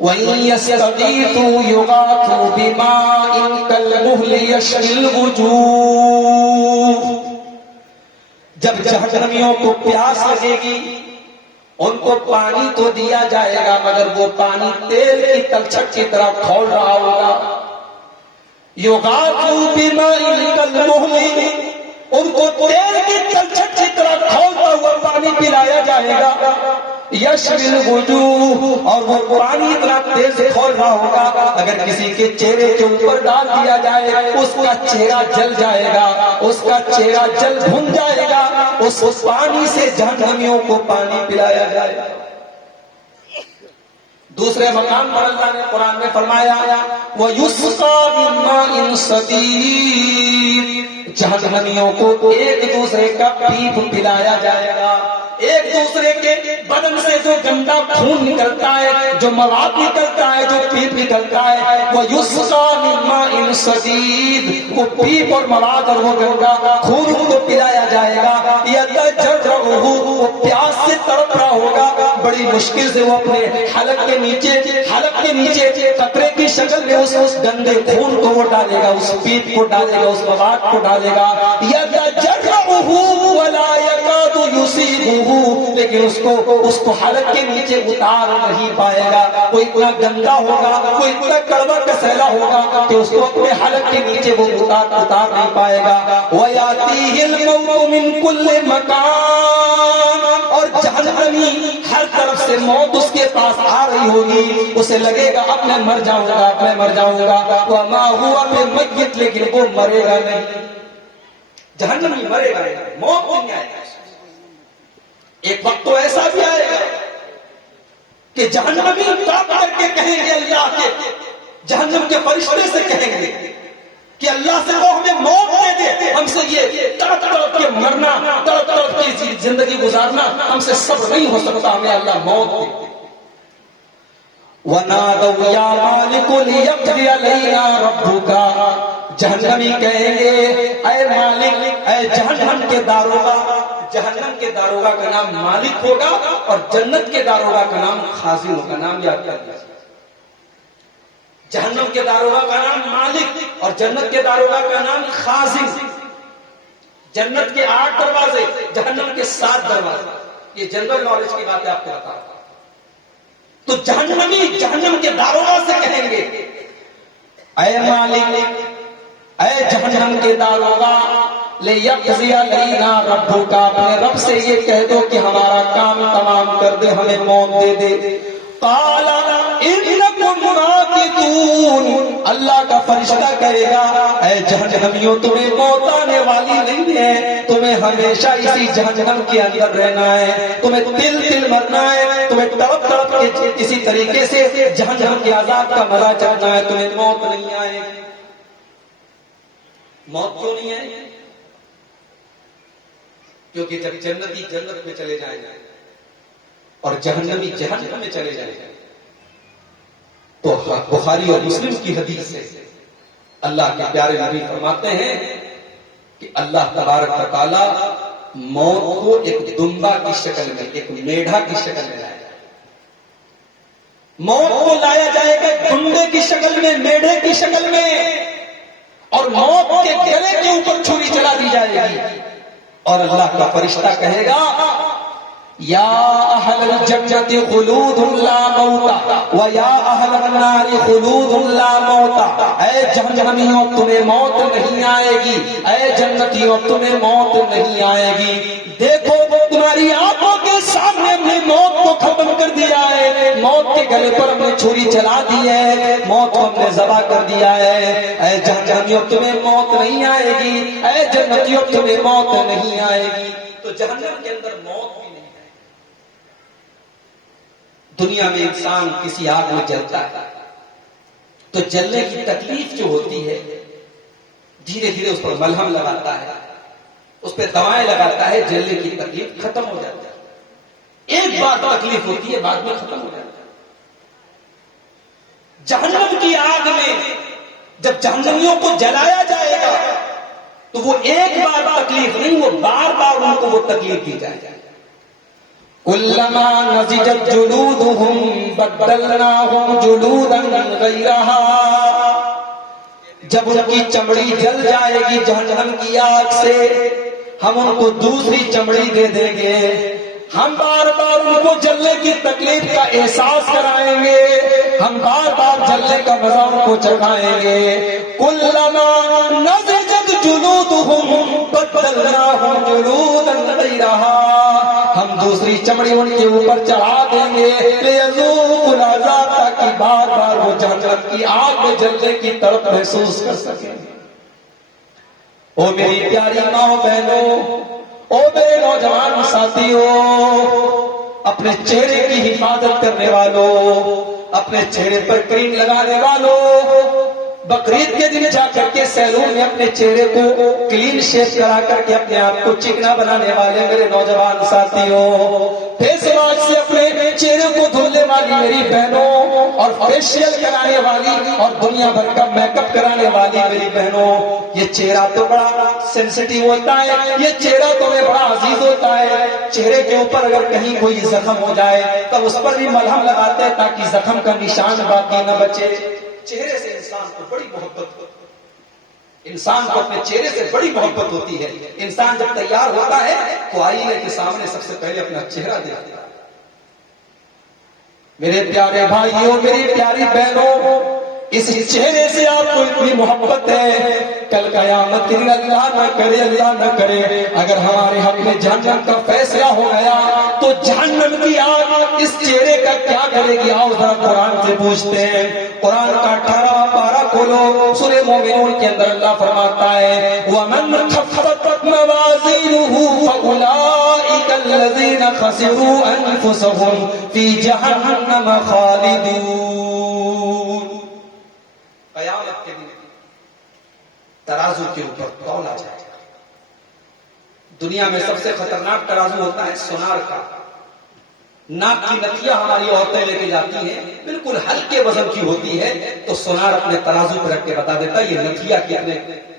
وَإِن يَسْتَغِيثُوا يُغَاثُوا بِمَاءٍ كَالْمُهْلِ يَشْوِي الْوُجُوهَ. جب جہنمیوں کو پیاس لگے گی ان کو پانی تو دیا جائے گا مگر وہ پانی تیل کی تلچھٹ کی طرح کھول رہا ہوگا. یغاثوا بِمَاءٍ كَالْمُهْلِ, ان کو تیل کی تلچھٹ کی طرح کھولتا ہوا پانی پلایا جائے گا. یشوی الوجوہ, اور وہ پانی اتنا تیز سے کھول رہا ہوگا اگر کسی کے چہرے کے اوپر ڈال دیا جائے اس کا چہرہ جل جائے گا, اس کا چہرہ جل بھن جائے گا. اس پانی سے جہنمیوں کو پانی پلایا جائے گا. دوسرے مقام پر اللہ نے قرآن میں فرمایا وَيُسْقَى مِن مَّاءٍ صَدِيدٍ. جہنمیوں کو ایک دوسرے کا پیپ پلایا جائے گا. ایک دوسرے کے بدن سے جو گندا خون نکلتا ہے, جو مواد نکلتا ہے, جو پیپ نکلتا ہے, وہ یسقى من ماء صدید, وہ پیپ اور مواد اور وہ گندا خون کو پلایا جائے گا. یتجرعہ وہ پیاس سے تڑپ رہا ہوگا، بڑی مشکل سے وہ اپنے حلق کے نیچے قطرے کی شکل میں اس گندے خون کو وہ ڈالے گا، اس پیپ کو ڈالے گا، اس مواد کو ڈالے گا، ولا یکاد یصیبہ، لیکن اس کو حلق کے نیچے اتار نہیں پائے گا۔ وہ اتنا گندا ہوگا، وہ اتنا کڑوا کسیلا ہوگا کہ اس کو اپنے حلق کے نیچے وہ اتار نہیں پائے گا۔ وَيَأْتِيهِ الْمَوْتُ مِنْ كُلِّ مَكَانٍ، اور جہنمی ہر طرف سے موت اس کے پاس آ رہی ہوگی، اسے لگے گا اب میں مر جاؤں گا، وَمَا هُوَ بِمَيِّتٍ، لیکن وہ مرے گا نہیں، جہنمی مرے گا نہیں، موت نہیں آئے گا۔ ایک وقت تو ایسا بھی آئے گا کہ جہنمی کاپ کر کے کہیں گے اللہ کے، جہنم کے فرشتے سے کہیں گے کہ اللہ سے وہ ہمیں موت دے دے، ہم سے یہ تڑپ تڑپ کے مرنا، تڑپ تڑپ کے زندگی گزارنا ہم سے صبر نہیں ہو سکتا، ہمیں اللہ موت دے دے۔ وَنَادَوْا يَا مَالِكُ لِيَقْضِيَ عَلَيْنَا رَبُّكَ، جہنمی کہیں گے اے مالک، اے جہنم کے داروغہ، جہنم کے داروغہ کا نام مالک ہوگا اور جنت کے داروغہ کا نام خازن ہوگا، نام یاد کر لیجیے۔ جہنم کے داروغہ کا نام مالک اور جنت کے داروغہ کا نام خازن۔ جنت کے 8 دروازے، جہنم کے 7 دروازے، یہ جنرل نالج کی بات ہے، آپ کو بتا رہا ہوں۔ تو جہنمی جہنم کے داروغہ سے کہیں گے اے مالک، اے جہنم کے داروغہ، لِيَقْضِيَ عَلَيْنَا رَبُّكَ، اپنے رب سے یہ کہہ دو کہ ہمارا کام تمام کر دے، ہمیں موت دے دے۔ قَالَ إِنَّكُمْ مَاكِثُونَ، اللہ کا فرشتہ کہے گا اے جہنمیوں تمہیں موت آنے والی نہیں ہے، تمہیں ہمیشہ اسی جہنم کے اندر رہنا ہے، تمہیں تل تل مرنا ہے، تمہیں تڑپ تڑپ کے اسی طریقے سے جہنم کے عذاب کا مزہ چڑھنا ہے، تمہیں موت نہیں آئے گی۔ موت کیوں نہیں آئے گی؟ کیونکہ جب جنتی جنت میں چلے جائیں گے اور جہنمی جہنم میں چلے جائیں گے تو بخاری اور مسلم کی حدیث سے اللہ کے پیارے نبی فرماتے ہیں کہ اللہ تبارک و تعالی موت کو ایک دمبا کی شکل میں، ایک میڑھا کی شکل میں لائے گا، موت کو لایا جائے گا دمبے کی شکل میں، میڑھے کی شکل میں، اور موت کے گلے کے اوپر چھری چلا دی جائے گی، اور اللہ کا فرشتہ کہے گا یا اہل الجنت خلود لا موت و یا اہل النار خلود لا موت، اے جہنمیوں تمہیں موت نہیں آئے گی، اے جنتیوں تمہیں موت نہیں آئے گی۔ دیکھو تمہاری آنکھوں کے سامنے ہم نے موت کو ختم کر دیا ہے، موت کے گلے پر ہم نے چھری چلا دی ہے، موت کو ہم نے ذبح کر دیا ہے، اے جہنمیوں تمہیں موت نہیں آئے گی، اے جنتیوں تمہیں موت نہیں آئے گی۔ تو جہنم کے اندر موت بھی نہیں ہے۔ دنیا میں انسان کسی آگ میں جلتا ہے تو جلنے کی تکلیف جو ہوتی ہے دھیرے دھیرے اس پر ملہم لگاتا ہے، اس پہ دوائیں لگاتا ہے، جلنے کی تکلیف ختم ہو جاتی ہے۔ ایک بار تکلیف ہوتی ہے، بعد میں ختم ہو جاتا ہے۔ جہنم کی آگ میں جب جہنمیوں کو جلایا جائے گا تو وہ ایک بار تکلیف نہیں، وہ بار بار ان کو وہ تکلیف دی جائے گی۔ کلما نضجت جلودہم بدلناہم جلودا غیرہا، جب ان کی چمڑی جل جائے گی جہنم کی آگ سے ہم ان کو دوسری چمڑی دے دیں گے، ہم بار بار ان کو جلنے کی تکلیف کا احساس کرائیں گے، ہم بار بار جلنے کا مزہ ان کو چکھائیں گے۔ کلما نضجت جلودہم بدلناہم جلودا غیرہا، ہم دوسری چمڑی ان کے اوپر چڑھا دیں گے، لِيَذُوقُوا الْعَذَابَ، تاکہ بار بار وہ جہنم کی آگ میں جلنے کی تڑپ محسوس کر سکیں۔ او میری پیاری ماں بہنوں، او میرے نوجوان ساتھیوں، اپنے چہرے کی حفاظت کرنے والوں، اپنے چہرے پر کریم لگانے والوں، بقرعید کے دن جا کر کے سیلون میں اپنے چہرے کو کلین شیپ کرا کر کے اپنے آپ کو چکنا بنانے والے میرے نوجوان ساتھیوں، فیس واش سے اپنے چہرے کو دھلنے والی میری بہنوں اور فیشیل کرانے والی اور دنیا بھر کا میک اپ کرانے والی میری بہنوں، یہ چہرہ تو بڑا سینسٹیو ہوتا ہے، یہ چہرہ تو بڑا عزیز ہوتا ہے. چہرے کے اوپر اگر کہیں کوئی زخم ہو جائے تو اس پر بھی ملہم لگاتے ہیں تاکہ زخم کا نشان باقی نہ بچے. چہرے سے انسان کو بڑی محبت ہوتی ہے، انسان کو اپنے چہرے سے بڑی محبت ہوتی ہے. انسان جب تیار ہوتا ہے تو آئینے کے سامنے سب سے پہلے اپنا چہرہ دیکھتا ہے. میرے پیارے بھائیوں، میری پیاری بہنوں، اس چہرے سے آپ کو اتنی محبت ہے، کل قیامت کے دن اللہ نہ کرے، اللہ نہ کرے، اگر ہمارے حق میں جہنم کا فیصلہ ہو گیا تو جہنم کی آگ اس چہرے کا کیا کرے گی؟ آؤ ذرا قرآن سے پوچھتے ہیں. قرآن کا 18واں پارہ کھولو، سورہ مومنون کے اندر اللہ فرماتا ہے وَمَنْ خَفَّتْ مَوَازِينُهُ فَأُولَٰئِكَ الَّذِينَ خَسِرُوا أَنفُسَهُمْ فِي جَهَنَّمَ خَالِدُونَ. قیامت کے دن ترازو کے اوپر تولا جائے گا. دنیا میں سب سے خطرناک ترازو ہوتا ہے سونار کا. ناک کی نتھیاں ہماری عورتیں لے کے جاتی ہیں، بالکل ہلکے وزن کی ہوتی ہے، تو سونار اپنے ترازو پر رکھ کے بتا دیتا ہے یہ نتھیا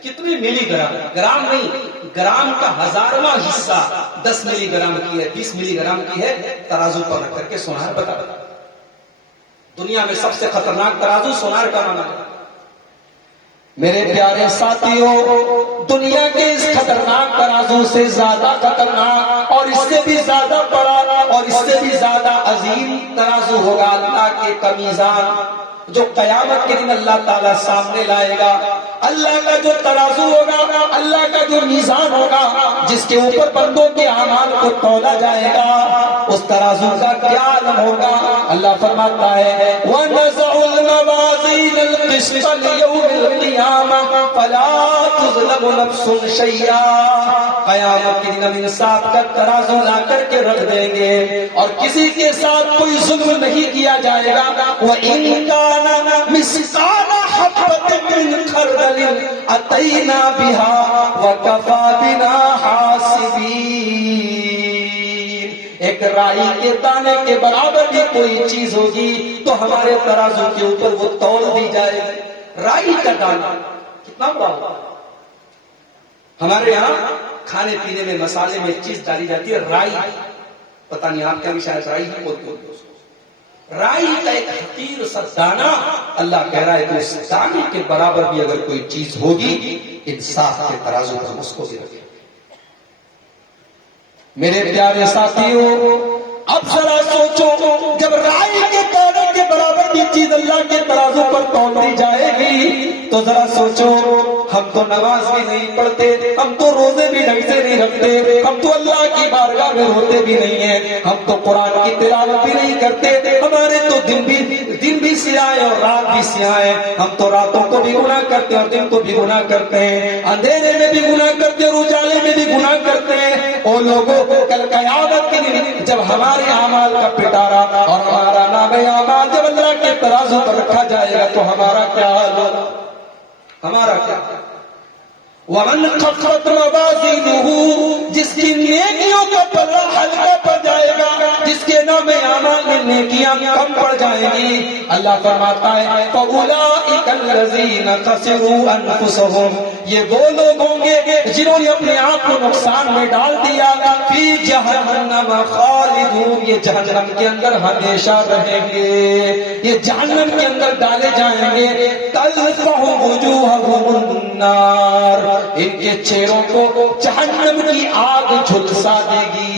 کتنی ملی گرام، گرام نہیں، گرام کا 1000واں حصہ 10 ملی گرام کی ہے، 20 ملی گرام کی ہے، ترازو پر رکھ کر کے سونار بتا دیتا. دنیا میں سب سے خطرناک ترازو سونار کا نام ہے. میرے پیارے ساتھیوں، دنیا کے اس خطرناک ترازو سے زیادہ خطرناک اور اس سے بھی زیادہ بڑا اور اس سے بھی زیادہ عظیم ترازو ہوگا اللہ کے کا میزان، جو قیامت کے دن اللہ تعالیٰ سامنے لائے گا. اللہ کا جو ترازو ہوگا، اللہ کا جو میزان ہوگا، جس کے اوپر بندوں کے اعمال کو تولا جائے گا، اس ترازو کا کیا عالم ہوگا؟ اللہ فرماتا ہے وَنَزَعُ الْمَوَازِينَ الْقِسْطَ لِيَوْمِ الْقِيَامَةِ فَلَا تُظْلَمُ نَفْسٌ شَيْئًا. قیامت کے دن ہم انصاف کا ترازو لا کر کے رکھ دیں گے اور کسی کے ساتھ کوئی ظلم نہیں کیا جائے گا. وَإِن كَانَ مِثْقَالَ حَبَّةٍ مِّنْ خَرْدَلٍ أَتَيْنَا بِهَا وَكَفَىٰ بِنَا حَاسِبِينَ. ایک رائی کے دانے کے برابر بھی کوئی چیز ہوگی تو ہمارے ترازو کے اوپر وہ تول دی جائے گی. رائی کا دانہ کتنا بڑا ہوگا؟ ہمارے یہاں کھانے پینے میں مسالے میں ایک چیز ڈالی جاتی ہے رائی. پتہ نہیں آپ کیا بھی شاید رائی ہی بولتے ہو. رائی کا ایک حقیر سا دانہ اللہ کہہ رہا ہے کہ اس دانے کے برابر بھی اگر کوئی چیز ہوگی انصاف کے ترازو پر اس کو بھی رکھے. میرے پیارے ساتھیوں، اب ذرا سوچو، جب رائی کے دانے کے برابر کی چیز اللہ کے ترازو پر تول دی جائے گی تو ذرا سوچو، ہم تو نماز بھی نہیں پڑھتے، ہم تو روزے بھی ڈھنگ سے نہیں رکھتے، ہم تو اللہ کی بارگاہ میں ہوتے بھی نہیں ہیں، ہم تو قرآن کی تلاوت بھی نہیں کرتے، ہمارے تو دن بھی سیاہ ہے اور رات بھی سیاہ ہے. ہم تو راتوں کو بھی گناہ کرتے ہیں اور دن کو بھی گناہ کرتے ہیں، اندھیرے میں بھی گناہ کرتے ہیں اور اجالے میں بھی گناہ کرتے ہیں. او لوگوں، کل قیامت کے دن جب ہمارے اعمال کا پٹارا اور ہمارا نام اعمال جب اللہ کے ترازو پر رکھا جائے گا تو ہمارا کیا حال ہوگا؟ ہمارا کیا؟ وَمَنْ خَفَّتْ مَوَازِينُهُ، جس کی نیکیوں کا پلہ ہلکا پڑ جائے گا، جس کے نام اعمال میں نیکیاں کم پڑ جائیں گی، اللہ فرماتا ہے فَأُولَٰئِكَ الَّذِينَ خَسِرُوا أَنفُسَهُمْ، یہ وہ لوگ ہوں گے جنہوں نے اپنے آپ کو نقصان میں ڈال دیا. فِي جَهَنَّمَ خَالِدُونَ، یہ جہنم کے اندر ہمیشہ رہیں گے، یہ جہنم کے اندر ڈالے جائیں گے. تَلْفَحُ وُجُوهَهُمُ النَّارُ، ان کے چہروں کو جہنم کی آگ جھلسا دے گی.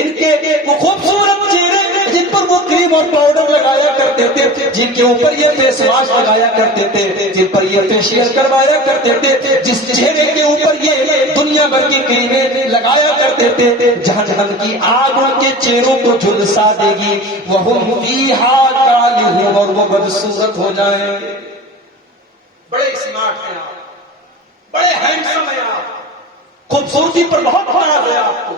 ان کے وہ خوبصورت چہرے جن پر وہ کریم اور پاؤڈر لگایا کرتے تھے، جن کے اوپر یہ فیس واش لگایا کرتے تھے، جن پر یہ فیشیل کروایا کرتے تھے، جس چہرے کے اوپر یہ دنیا بھر کی کریمیں لگایا کرتے تھے، جہنم کی آگ ان کے چہروں کو جھلسا دے گی. وَهُمْ فِيهَا كَالِحُونَ، اور وہ بدصورت ہو جائیں گے. بڑے اسمارٹ ہیں آپ، بڑے ہینڈسم ہیں آپ، خوبصورتی پر بہت ناز ہے آپ کو.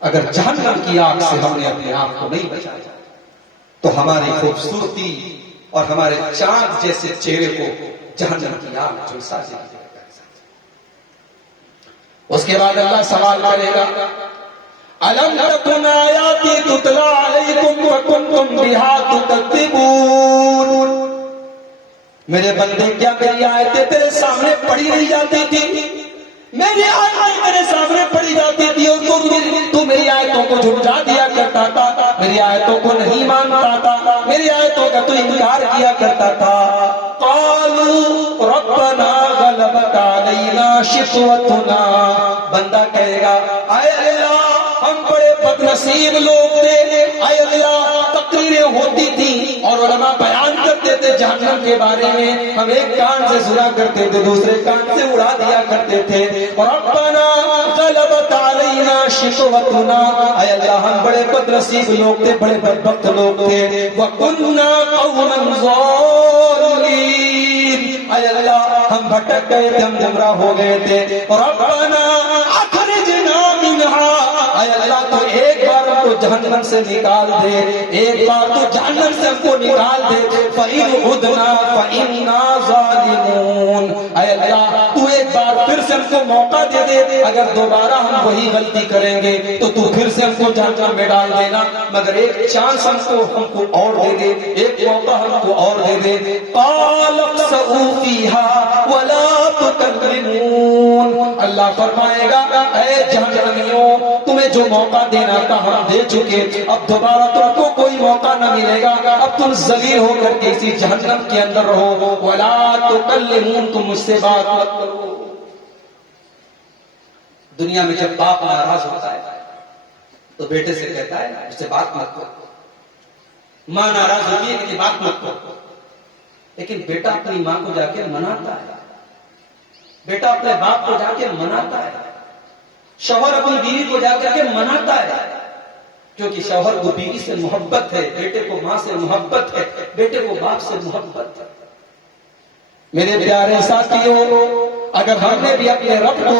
اگر جہنم کی آگ سے ہم نے اپنے آپ کو نہیں بچایا تو ہماری خوبصورتی اور ہمارے چاند جیسے چہرے کو جہنم کی آگ جھلسا دے گی. اس کے بعد اللہ سوال کرے گا أَلَمْ تَكُنْ آيَاتِي تُتْلَىٰ عَلَيْكُمْ وَكُنْتُمْ بِهَا تُكَذِّبُونَ، میرے بندے کیا میری آیتیں تیرے سامنے پڑھی نہیں جاتی تھی؟ میری آیتیں تیرے سامنے پڑھی جاتی تھی اور تو میری آیتوں کو جھٹلا دیا کرتا تھا، میری آیتوں کو نہیں مانتا تھا، میری آیتوں کا تو انکار کیا کرتا تھا۔ قالوا ربنا غلبت علینا شقوتنا، بندہ کہے گا اے اللہ ہم بڑے بد نصیب لوگ تھے، اے اللہ تقریریں ہوتی تھیں اور علماء بیان کرتے تھے جہنم کے بارے میں، ہم ایک کان سے سنا کرتے تھے دوسرے کان سے اڑا دیا کرتے تھے۔ ربنا غلبت علینا شقوتنا، اے اللہ ہم بڑے بد نصیب لوگ تھے، بڑے بدبخت لوگ تھے۔ وَكُنَّا قَوْمًا ظَالِمِينَ، اے اللہ ہم بھٹک گئے تھے، ہم گمراہ ہو گئے تھے۔ ربنا اخرجنا منها، اے اللہ تو ایک بار ہم کو جہنم سے نکال دے، ایک بار تو جہنم سے ہم کو نکال دے۔ فَإِنْ عُدْنَا فَإِنَّا ظَالِمُونَ، اے اللہ تو ایک بار پھر سے ہم کو موقع دے دے، اگر دوبارہ ہم وہی غلطی کریں گے تو تو پھر سے ہم کو جہنم میں ڈال دینا، مگر ایک چانس ہم کو اور دے دے، ایک موقع ہم کو اور دے دے۔ قَالَ اخْسَئُوا فِيهَا وَلَا تُكَلِّمُونَ، اللہ فرمائے گا اے جہنمیوں تمہیں جو موقع دینا تھا ہم دے چکے، اب دوبارہ تم کو کوئی موقع نہ ملے گا، اب تم ذلیل ہو کر کے اسی جہنم کے اندر رہو۔ وَلَا تُكَلِّمُونَ، تم مجھ سے بات مت کرو۔ دنیا میں جب باپ ناراض ہوتا ہے تو بیٹے سے کہتا ہے مجھ سے بات مت کرو، ماں ناراض ہوتی ہے کہ بات مت کرو، لیکن بیٹا اپنی ماں کو جا کے مناتا ہے، بیٹا اپنے باپ کو جا کے مناتا ہے، شوہر اپنی بیوی کو جا کر کے مناتا ہے، کیونکہ شوہر کو بیوی سے محبت ہے، بیٹے کو ماں سے محبت ہے، بیٹے کو باپ سے محبت ہے۔ میرے پیارے ساتھیوں، اگر ہم نے بھی اپنے رب کو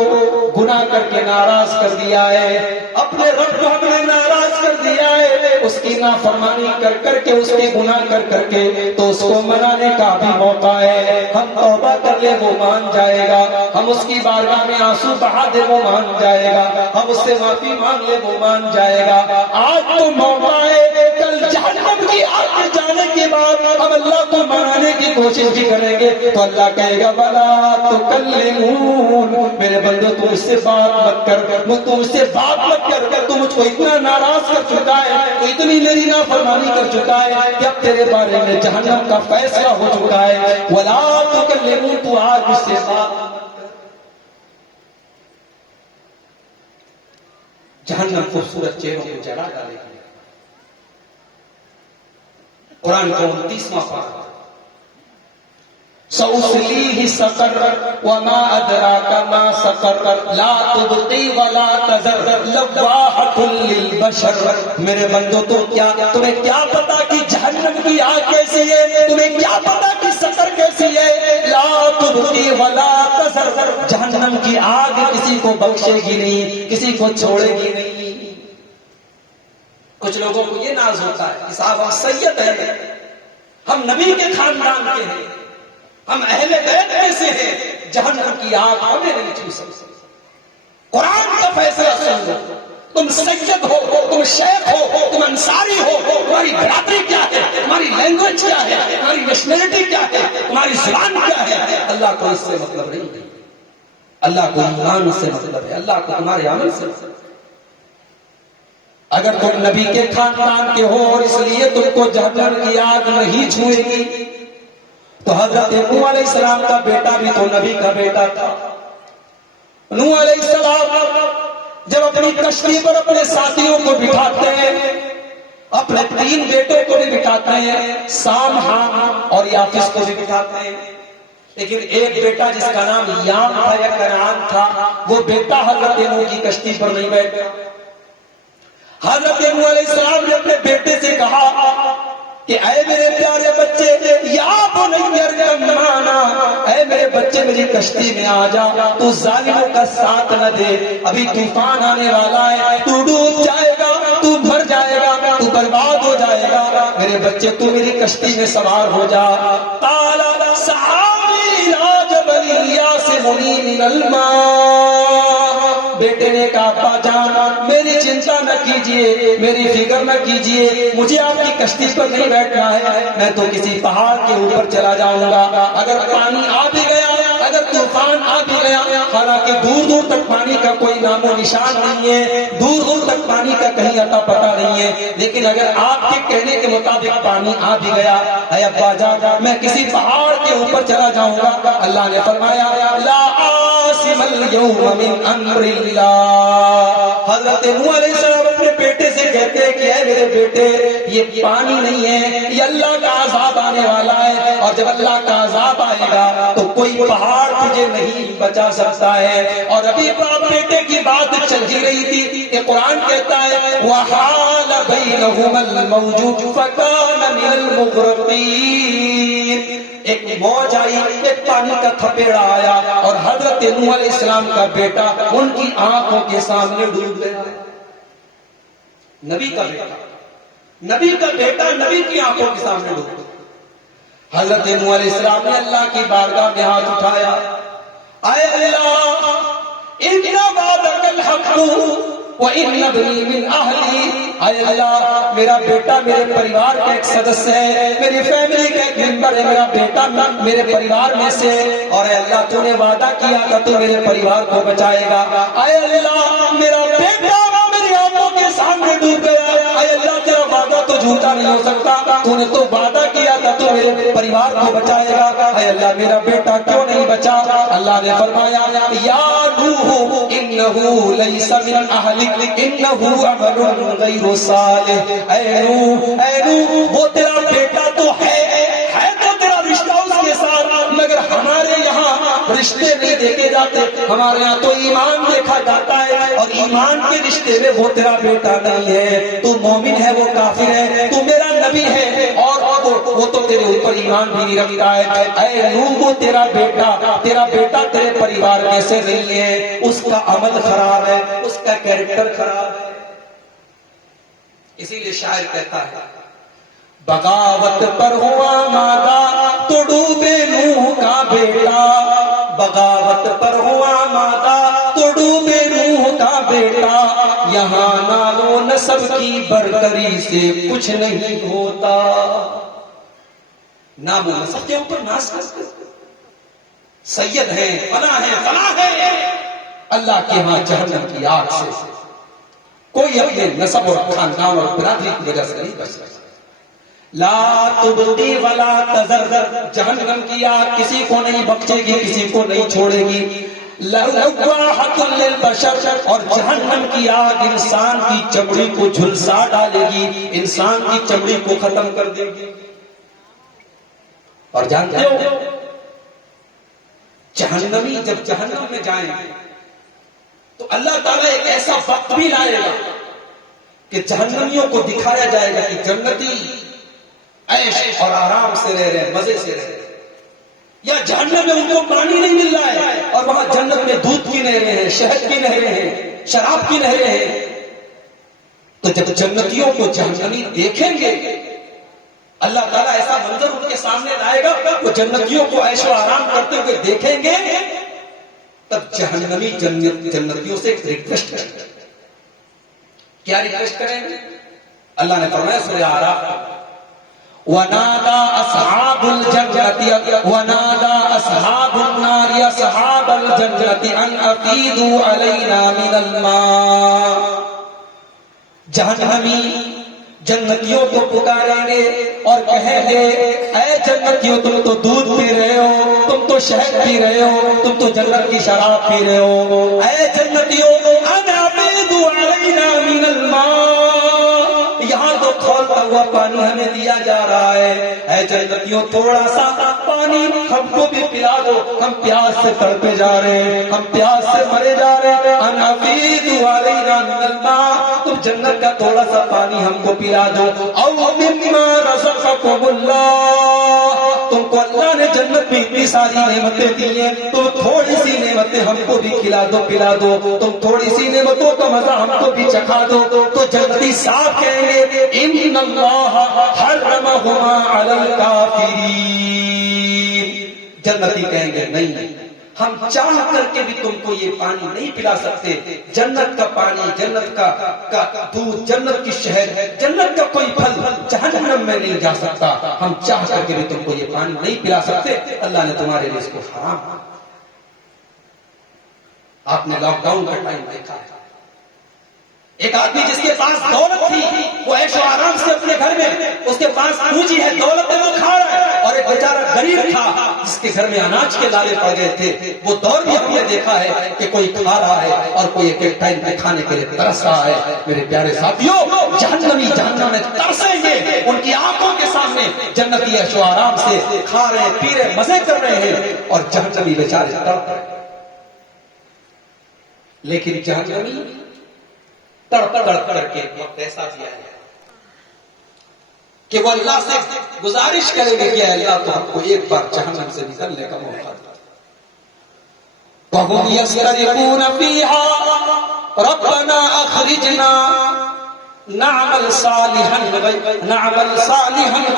گناہ کر کے ناراض کر دیا ہے، اپنے رب کو ہم نے ناراض کر دیا ہے، اس کی نافرمانی کر کر کے، اس کے گناہ کر کر کے، تو اس کو منانے کا بھی موقع ہے۔ ہم توبہ کر لے وہ مان جائے گا، ہم اس کی بارگاہ میں آنسو بہا دے وہ مان جائے گا، ہم اس سے معافی مانگ لے وہ مان جائے گا۔ آج تو موقع ہے، کل جہنم کی آگ میں جانے کے بعد ہم اللہ کو منانے کی کوشش بھی کریں گے تو اللہ کہے گا وَلَا تُكَلِّمُونَ، میرے بندو تم اس سے بات مت کر، تم اس سے بات مت کر، تو مجھ کو اتنا ناراض کر چکا ہے، تو اتنی میری نافرمانی کر چکا ہے کہ اب تیرے بارے میں جہنم کا فیصلہ ہو چکا ہے۔ وَلَا تُكَلِّمُونَ، تو آج اس سے بات مت کر۔ جہنم خوبصورت چہروں کو جلا ڈالے گی۔ قرآن کا 29واں پارہ، سَأُصْلِيهِ سَقَرَ وَمَا أَدْرَاكَ مَا سَقَرَ لَا تُبْقِي وَلَا تَذَرُ لَوَّاحَةٌ لِّلْبَشَرِ، میرے بندو تمہیں کیا پتا کہ جہنم کی آگ کیسی ہے، تمہیں کیا پتا کہ سقر کیسی ہے۔ لا تبقی ولا تذر، جہنم کی آگ کسی کو بخشے گی نہیں، کسی کو چھوڑے گی نہیں۔ کچھ لوگوں کو یہ ناز ہوتا ہے کہ صاحب ہم سید ہیں، ہم نبی کے خاندان کے ہیں، ہم اہل بیت میں سے ہیں، جہنم کی آگ ہمیں نہیں چھو سکتی۔ قرآن کا فیصلہ سن لو، تم سید ہو، تم شیخ ہو، تم انصاری ہو، تمہاری برادری کیا ہے، تمہاری لینگویج کیا ہے، تمہاری نیشنلٹی کیا ہے، تمہاری زبان کیا ہے، اللہ کو اس سے مطلب نہیں ہے۔ اللہ کو ایمان سے مطلب ہے، اللہ کو تمہارے عمل سے مطلب ہے۔ اگر تم نبی کے خاندان کے ہو اور اس لیے تم کو جہنم کی آگ نہیں چھوئے گی، تو حضرت نوح علیہ السلام کا بیٹا بھی تو نبی کا بیٹا تھا۔ نوح علیہ السلام جب اپنی کشتی پر اپنے ساتھیوں کو بٹھاتے ہیں، اپنے 3 بیٹوں کو بھی بٹھاتے ہیں، سام، حام اور یافس کو بھی بٹھاتے ہیں، لیکن ایک بیٹا جس کا نام یام تھا یا کنعان تھا، وہ بیٹا حضرت نوح کی کشتی پر نہیں بیٹھا۔ حضرت نوح علیہ السلام نے اپنے بیٹے سے کہا کہ اے میرے پیارے بچے، یا بنی ارکب معنا، اے میرے بچے میری کشتی میں آ جا، تو ظالموں کا ساتھ نہ دے، ابھی طوفان آنے والا ہے، تو ڈوب جائے گا، تو مر جائے گا، تو برباد ہو جائے گا، میرے بچے تو میری کشتی میں سوار ہو جا۔ قال سآوی الی جبل یعصمنی من الماء، بیٹے نے کہا ابا جان میری چنتا نہ کیجئے، میری فکر نہ کیجئے، مجھے آپ کی کشتی پر نہیں بیٹھنا ہے، میں تو کسی پہاڑ کے اوپر چلا جاؤں گا، اگر پانی آ بھی گیا، اگر طوفان آ بھی گیا، حالانکہ دور دور تک پانی کا کوئی نام و نشان نہیں ہے، دور دور تک پانی کا کہیں اتا پتہ نہیں ہے، لیکن اگر آپ کے کہنے کے مطابق پانی آ بھی گیا، اے ابا جان میں کسی پہاڑ کے اوپر چلا جاؤں گا۔ اللہ نے فرمایا لا عاصم اليوم من امر اللہ۔ حضرت نوح علیہ السلام اپنے بیٹے سے کہتے ہیں کہ اے میرے بیٹے یہ پانی نہیں ہے، یہ اللہ کا عذاب آنے والا ہے، اور جب اللہ کا عذاب آئے گا تو کوئی پہاڑ تجھے نہیں بچا سکتا ہے۔ اور ابھی باپ بیٹے کی بات چل ہی رہی تھی کہ قرآن کہتا ہے وَحَالَ بَيْنَهُمَا الْمَوْجُ فَكَانَ مِنَ الْمُغْرَقِينَ۔ ایک موج آئی، ایک پانی کا تھپیڑا آیا اور حضرت نوح علیہ السلام کا بیٹا ان کی آنکھوں کے سامنے ڈوب گیا۔ نبی کا بیٹا نبی کی آنکھوں کے سامنے ڈوب گیا۔ حضرت نوح علیہ السلام نے اللہ کی بارگاہ میں ہاتھ اٹھایا، اے اللہ ان وعدک الحق وَإِنَّ ابْنِي مِنْ أَهْلِي، اے اللہ میرا بیٹا میرے پریوار کا ایک سدسیہ ہے، میری فیملی کا ایک ممبر ہے، میرا بیٹا میرے پریوار میں سے، اور اے اللہ تو نے وعدہ کیا تھا تو میرے پریوار کو بچائے گا، اے اللہ میرا بیٹا میری آنکھوں کے سامنے ڈوب گیا، اے اللہ تیرا وعدہ تو جھوٹا نہیں ہو سکتا، تو نے تو وعدہ کیا تھا تو میرے پریوار کو بچائے گا، اے اللہ میرا بیٹا کیوں نہیں بچا؟ اللہ نے فرمایا یا نوح انہو لیس من اہلک انہو عمل غیر صالح، اے نوح وہ تیرا بیٹا تو ہے تو تیرا رشتہ اس کے ساتھ، مگر ہمارے یہاں رشتے نہیں دیکھے جاتے، ہمارے یہاں تو ایمان دیکھا جاتا ہے، اور ایمان کے رشتے میں وہ تیرا بیٹا نہیں ہے، تو مومن ہے وہ کافر ہے، تو میرا نبی ہے اور وہ تو تیرے اوپر ایمان بھی نہیں رکھتا ہے، اے نوح وہ تیرا بیٹا تیرے پریوار میں سے نہیں ہے، اس کا عمل خراب ہے، اس کا کیریکٹر خراب ہے۔ اسی لیے شاعر کہتا ہے بغاوت پر ہوا مادہ تو ڈوبے نوح کا بیٹا، بغاوت پر ہوا مادہ تو ڈوبے نوح کا بیٹا، یہاں نام و نسب کی برتری سے کچھ نہیں ہوتا۔ نام و نسب کے اوپر ناز کرتے سید ہیں فلاں ہیں، اللہ کے ہاں جہنم کی آگ سے کوئی اپنے نسب اور خاندان اور برادری کی وجہ سے نہیں بچ سکتا۔ لا تبدی ولا تذر، جہنم کی آگ کسی کو نہیں بخشے گی، کسی کو نہیں چھوڑے گی۔ لواحۃ للبشر، اور جہنم کی آگ انسان کی چمڑی کو جھلسا ڈالے گی، انسان کی چمڑی کو ختم کر دے گی۔ اور جانتے ہو جہنمی جب جہنم میں جائیں تو اللہ تعالیٰ ایک ایسا وقت بھی لائے گا کہ جہنمیوں کو دکھایا جائے گا کہ جنتی عیش اور آرام سے رہ رہے ہیں، مزے سے رہ رہے ہیں، یا جہنم میں ان کو پانی نہیں مل رہا ہے اور وہاں جنت میں دودھ کی نہریں ہیں، شہد کی نہریں ہیں، شراب کی نہریں ہیں۔ تو جب جنتیوں کو جہنمی دیکھیں گے اللہ تعالیٰ ایسا منظر ان کے سامنے لائے گا، وہ جنتیوں کو عیش و آرام کرتے ہوئے دیکھیں گے، تب جہنمی جنتیوں سے ایک ریکویسٹ کریں گے۔ کیا ریکویسٹ کریں گے؟ اللہ نے فرمایا سورہ اعراف وَنَادَى أَصْحَابُ الْجَنَّةِ وَنَادَى أَصْحَابُ النَّارِ أَصْحَابَ الْجَنَّةِ أَنْ أَفِيضُوا عَلَيْنَا مِنَ الْمَاءِ، جہنمی جنتیوں کو پکاریں گے اور کہیں گے اے جنتیوں تم تو دودھ پی رہے ہو، تم تو شہد پی رہے ہو، تم تو جنت کی شراب پی رہے ہو، اے جنتیوں أَنْ عَلَيْنَا مِنَ الْمَاءِ، یہاں تو کھولتا ہوا پانی ہمیں دیا جا رہا ہے، اے جنتیوں تھوڑا سا پانی ہم کو بھی پلا دو، ہم پیاس سے تڑپے جا رہے ہیں، ہم پیاس سے مرے جا رہے ہیں، أَنْ أَفِيضُوا عَلَيْنَا مِنَ الْمَاءِ، تم جنت کا تھوڑا سا پانی ہم کو پلا دو، او مما رزقکم اللہ، تم کو اللہ نے جنت میں اتنی ساری نعمتیں دی ہیں، تم تھوڑی سی نعمتیں ہم کو بھی کھلا دو پلا دو، تم تھوڑی سی نعمتوں کا مزہ ہم کو بھی چکھا دو۔ تو جنتی صاحب کہیں گے ان اللہ حرمہما علی الکافرین، جنتی کہیں گے نہیں ہم چاہ کر کے بھی تم کو یہ پانی نہیں پلا سکتے. جنت کا پانی، جنت کا دودھ، جنت کی شہد، جنت کا کوئی پھل جہنم میں نہیں جا سکتا. ہم چاہ کر کے بھی تم کو یہ پانی نہیں پلا سکتے. اللہ نے تمہارے لیے اس کو حرام. آپ نے لاک ڈاؤن کا ٹائم دیکھا ہے. ایک آدمی جس کے پاس دولت تھی، وہ عیش و آرام سے اپنے گھر میں، اس کے پاس پونجی ہے، دولت ہے، وہ کھا رہا ہے. اور ایک بیچارہ غریب تھا جس کے گھر میں اناج کے لالے پڑ گئے تھے. وہ دور بھی ہم نے دیکھا ہے کہ کوئی کھا رہا ہے اور کوئی ایک ٹائم پہ کھانے کے لیے ترس رہا ہے. میرے پیارے ساتھیوں، جہنمی جہنم میں ترسیں گے. ان کی آنکھوں کے سامنے جنتی عیش و آرام سے کھا رہے ہیں، پی رہے، مزے کر رہے ہیں، اور جہنمی بیچارے تڑپ رہے ہیں. لیکن جہنمی تڑپ کر کے وقت ایسا دیا ہے کہ وہ اللہ سے گزارش کریں گے کہ اللہ تو ہم کو ایک بار جہنم سے نکلنے کا موقع دے. وَهُمْ يَسْتَرِقُونَ فِيهَا رَبَّنَا أَخْرِجْنَا نعمل صالحا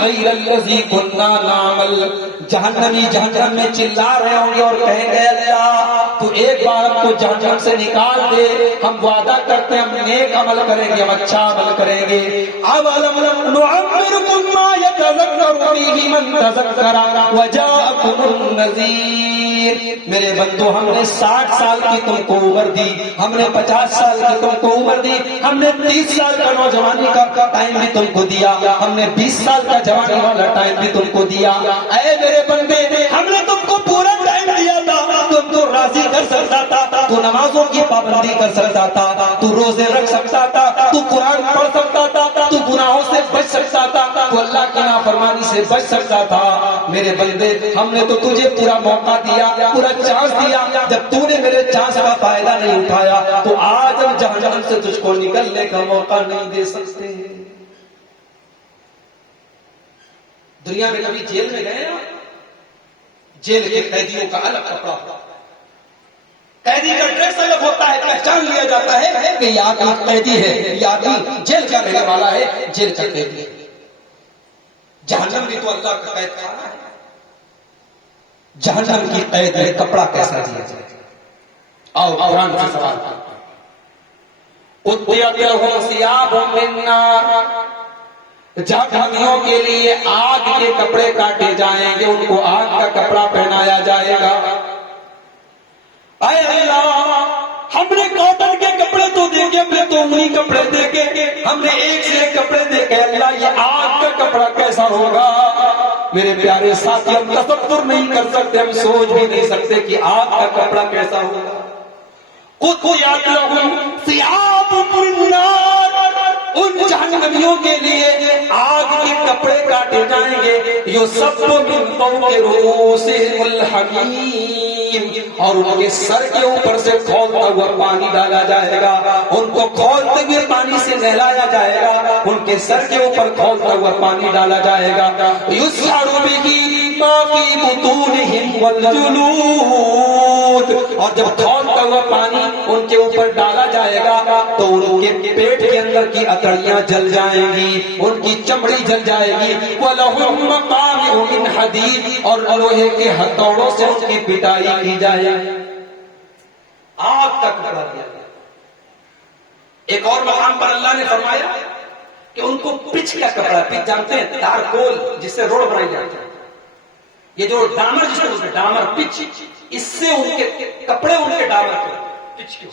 غیر الذی كنا نعمل. جہنمی جہنم میں چلا رہے ہوں گے اور کہیں گے اللہ تو ایک بار ہم کو جہنم سے نکال دے. ہم وعدہ کرتے ہیں ہم نیک عمل کریں گے، ہم اچھا عمل کریں گے. اولم نعمرکم ما یتذکر فیہ من تذکر وجاءکم النذیر. میرے بندو، ہم نے 60 سال کی تم کو عمر دی، ہم نے 50 سال کی تم کو عمر دی، ہم نے 30 سال کا نوجوانی کا ٹائم بھی تم کو دیا، ہم نے 20 سال کا جوانی والا ٹائم بھی تم کو دیا. اے میرے بندے، ہم نے تم کو پورا ٹائم دیا تھا. تم تو راضی کر سکتا تھا، تو نمازوں کی پابندی کر سکتا تھا، تو روزے رکھ سکتا تھا، تو قرآن پڑھ سکتا تھا، تو گناہوں سے بچ سکتا تھا، تو اللہ کی نافرمانی سے بچ سکتا تھا. میرے بندے، ہم نے تو تجھے پورا موقع دیا، پورا چانس دیا. جب تو نے میرے چانس کا فائدہ نہیں اٹھایا تو آج ہم جہنم سے تجھ کو نکلنے کا موقع نہیں دے سکتے. دنیا میں کبھی جیل میں گئے نا؟ جیل کے قیدیوں کا الگ کپڑا ہوتا ہے، قیدی کا ڈریس الگ ہوتا ہے، پہچان لیا جاتا ہے کہ یہ آدمی قیدی ہے، یہ آدمی جیل کا رہنے والا ہے، جیل کا قیدی. جہنم بھی تو اللہ کا قید خانہ ہے. جہنم کی قید میں کپڑا کیسا دیا جائے؟ آؤ قرآن سے سوال کرتے ہیں. اُتِّيَتْ لَهُمْ ثِيَابٌ مِّن نَّارٍ. جہنمیوں کے لیے آگ کے کپڑے کاٹے جائیں گے، ان کو آگ کا کپڑا پہنایا جائے گا. اے اللہ، ہم نے کاٹن کے کپڑے تو دیکھے، ہم نے تو انہی کپڑے دیکھے، ہم نے ایک سے ایک کپڑے دیکھے. اللہ، یہ آگ کا کپڑا کیسا ہوگا؟ میرے پیارے ساتھی، ہم تصور نہیں کر سکتے، ہم سوچ بھی نہیں سکتے کہ آگ کا کپڑا کیسا ہوگا. قُطِّعَتْ لَهُمْ ثِيَابٌ مِّن نَّارٍ. ان جہنمیوں کے لیے آگ کے کپڑے کاٹے جائیں گے. یُصَبُّ مِن فَوْقِ رُؤُوسِهِمُ الْحَمِیمُ. اور ان کے سر کے اوپر سے کھولتا ہوا پانی ڈالا جائے گا، ان کو کھولتے ہوئے پانی سے نہلایا جائے گا، ان کے سر کے اوپر کھولتا ہوا پانی ڈالا جائے گا. یُسْحَرُ بِهِ مَا فِي بُطُونِهِمْ وَالْجُلُودُ. اور جب کھولتا ہوا پانی ان کے اوپر ڈالا جائے گا تو ان کے پیٹ کے اندر کی اتڑیاں جل جائیں گی، ان کی چمڑی جل جائے گی. وَلَهُمْ مَقَامِعُ مِنْ حَدِيدٍ. اور لوہے کے ہتھوڑوں سے ان کی پٹائی کی جائے. آگ کا کپڑا دیا گیا. ایک اور مقام پر اللہ نے فرمایا کہ ان کو پچ کا کپڑا، پچ جانتے ہیں تارکول جس سے روڈ بنائی جاتی ہے، یہ جو ڈامر جس کو ڈامر پچ، اس سے ان کے کپڑے ان کے ڈامر کے پچ کے.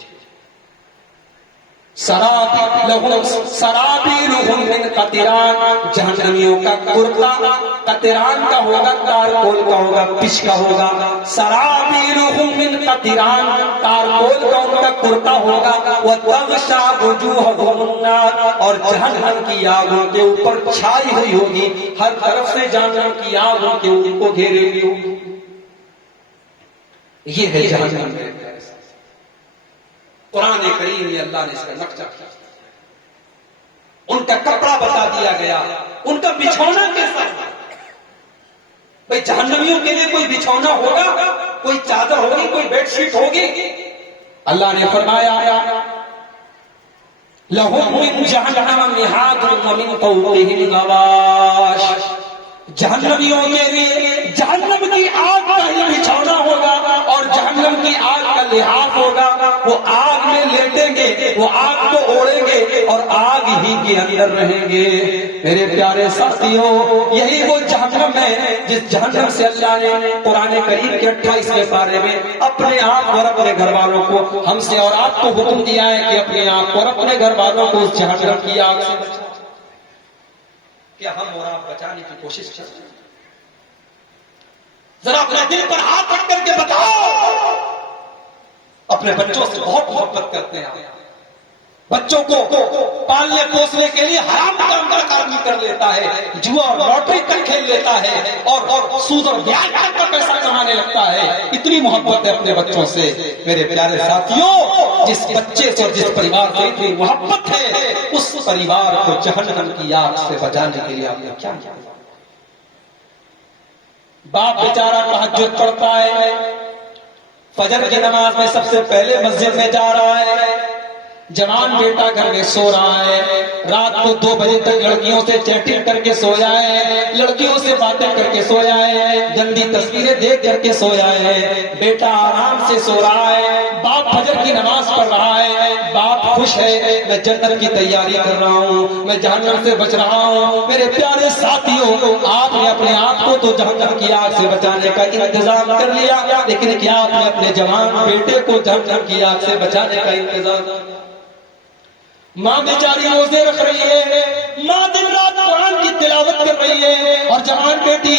سرابیلہم من قطران. جہنمیوں کا کرتا قطران کا ہوگا، تارکول کا ہوگا، پچ کا ہوگا. سرابیلہم من قطران، تارکول کا ان کا کرتا ہوگا. وتغشی وجوہہم النار. اور جہنم کی آگ ان کے اوپر چھائی ہوئی ہوگی، ہر طرف سے جہنم کی آگ ان کے ان کو گھیرے ہوئی ہوگی. یہ ہے جہنم. قرآن کریم میں اللہ نے اس کا نقشہ کیا، ان کا کپڑا بتا دیا گیا، ان کا بچھونا کیسا ہوگا. بھئی جہنمیوں کے لیے کوئی بچھونا ہوگا، کوئی چادر ہوگی، کوئی بیڈ شیٹ ہوگی. اللہ نے فرمایا لَهُم مِّن جَهَنَّمَ مِهَادٌ وَمِن فَوْقِهِمْ غَوَاشٍ. جہنمیوں کے لیے جہنم کی آگ کا ہی بچھونا ہوگا اور جہنم کی آگ کا لحاف ہوگا، وہ آگ میں لیٹیں گے، وہ آگ کو اوڑیں گے اور آگ ہی کے اندر رہیں گے۔ میرے پیارے ساتھیوں، یہی وہ جہنم ہے جس جہنم سے اللہ نے قرآن کریم کے 28ویں پارے میں اپنے آپ اور اپنے گھر والوں کو، ہم سے اور آپ کو حکم دیا ہے کہ اپنے آپ اور اپنے گھر والوں کو اس جہنم کی آگ سے بچائیں۔ کیا ہم اور آپ بچانے کی کوشش کرتے ہیں؟ ذرا اپنے دل پر ہاتھ رکھ کر کے بتاؤ۔ اپنے بچوں سے بہت محبت کرتے ہیں، بچوں کو پالنے پوسنے کے لیے حرام کام تک آدمی کر لیتا ہے، جوا اور لاٹری تک کھیل لیتا ہے، اور سود اور بیاج پر پیسہ کمانے لگتا ہے۔ اتنی محبت ہے اپنے بچوں سے۔ میرے پیارے ساتھیوں، جس بچے سے اور جس پریوار سے اتنی محبت ہے، اس پریوار کو جہنم کی آگ سے بچانے کے لیے آپ نے کیا کیا؟ باپ بیچارہ تہجد پڑھتا ہے، فجر کی نماز میں سب سے پہلے مسجد میں جا رہا ہے، جوان بیٹا گھر میں سو رہا ہے، رات کو 2 بجے تک لڑکیوں سے چیٹنگ کر کے سویا ہے، لڑکیوں سے باتیں کر کے سویا ہے، گندی تصویریں دیکھ کر کے سویا ہے، بیٹا آرام سے سو رہا ہے، باپ فجر کی نماز پڑھ رہا ہے، باپ خوش ہے، میں جنت کی تیاری کر رہا ہوں، میں جہنم سے بچ رہا ہوں۔ میرے پیارے ساتھیوں، آپ نے اپنے آپ کو تو جہنم کی آگ سے بچانے کا انتظام کر لیا، لیکن کیا آپ نے اپنے جوان بیٹے کو جہنم کی آگ سے بچانے کا انتظام کیا؟ ماں بیچاری روزے رکھ رہی ہے، ماں دن رات قرآن کی تلاوت کر رہی ہے، اور جوان بیٹی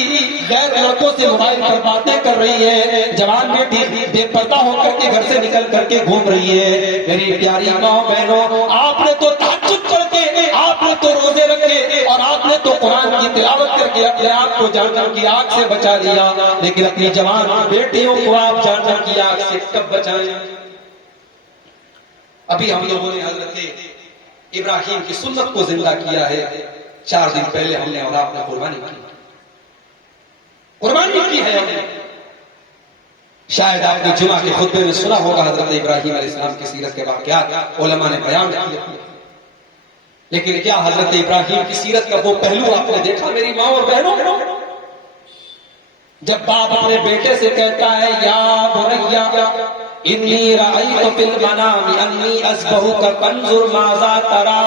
غیر لڑکوں سے موبائل پر باتیں کر رہی ہے، جوان بیٹی بے پردہ ہو کر کے گھر سے نکل کر کے گھوم رہی ہے۔ میری پیاری ماں بہنوں، آپ نے تو تہجد پڑھ کے، آپ نے تو روزے رکھے، اور آپ نے تو قرآن کی تلاوت کر کے اپنے آپ کو جہنم کی آگ سے بچا لیا، لیکن اپنی جوان بیٹیوں کو آپ جہنم کی آگ سے کب بچائیں؟ ابھی ہم لوگوں نے حضرت ابراہیم کی سنت کو زندہ کیا ہے۔ 4 دن پہلے ہم نے اور آپ نے قربانی کی ہے ہم نے۔ شاید آپ نے جمعہ کے خطبے میں سنا ہوگا حضرت ابراہیم علیہ السلام کی سیرت کے واقعات علماء نے بیان کیے، لیکن کیا حضرت ابراہیم کی سیرت کا وہ پہلو آپ نے دیکھا میری ماں اور بہنوں؟ جب باپ اپنے بیٹے سے کہتا ہے یا بنیا انی رأیت فی المنام انی اذبحک فانظر ماذا تری،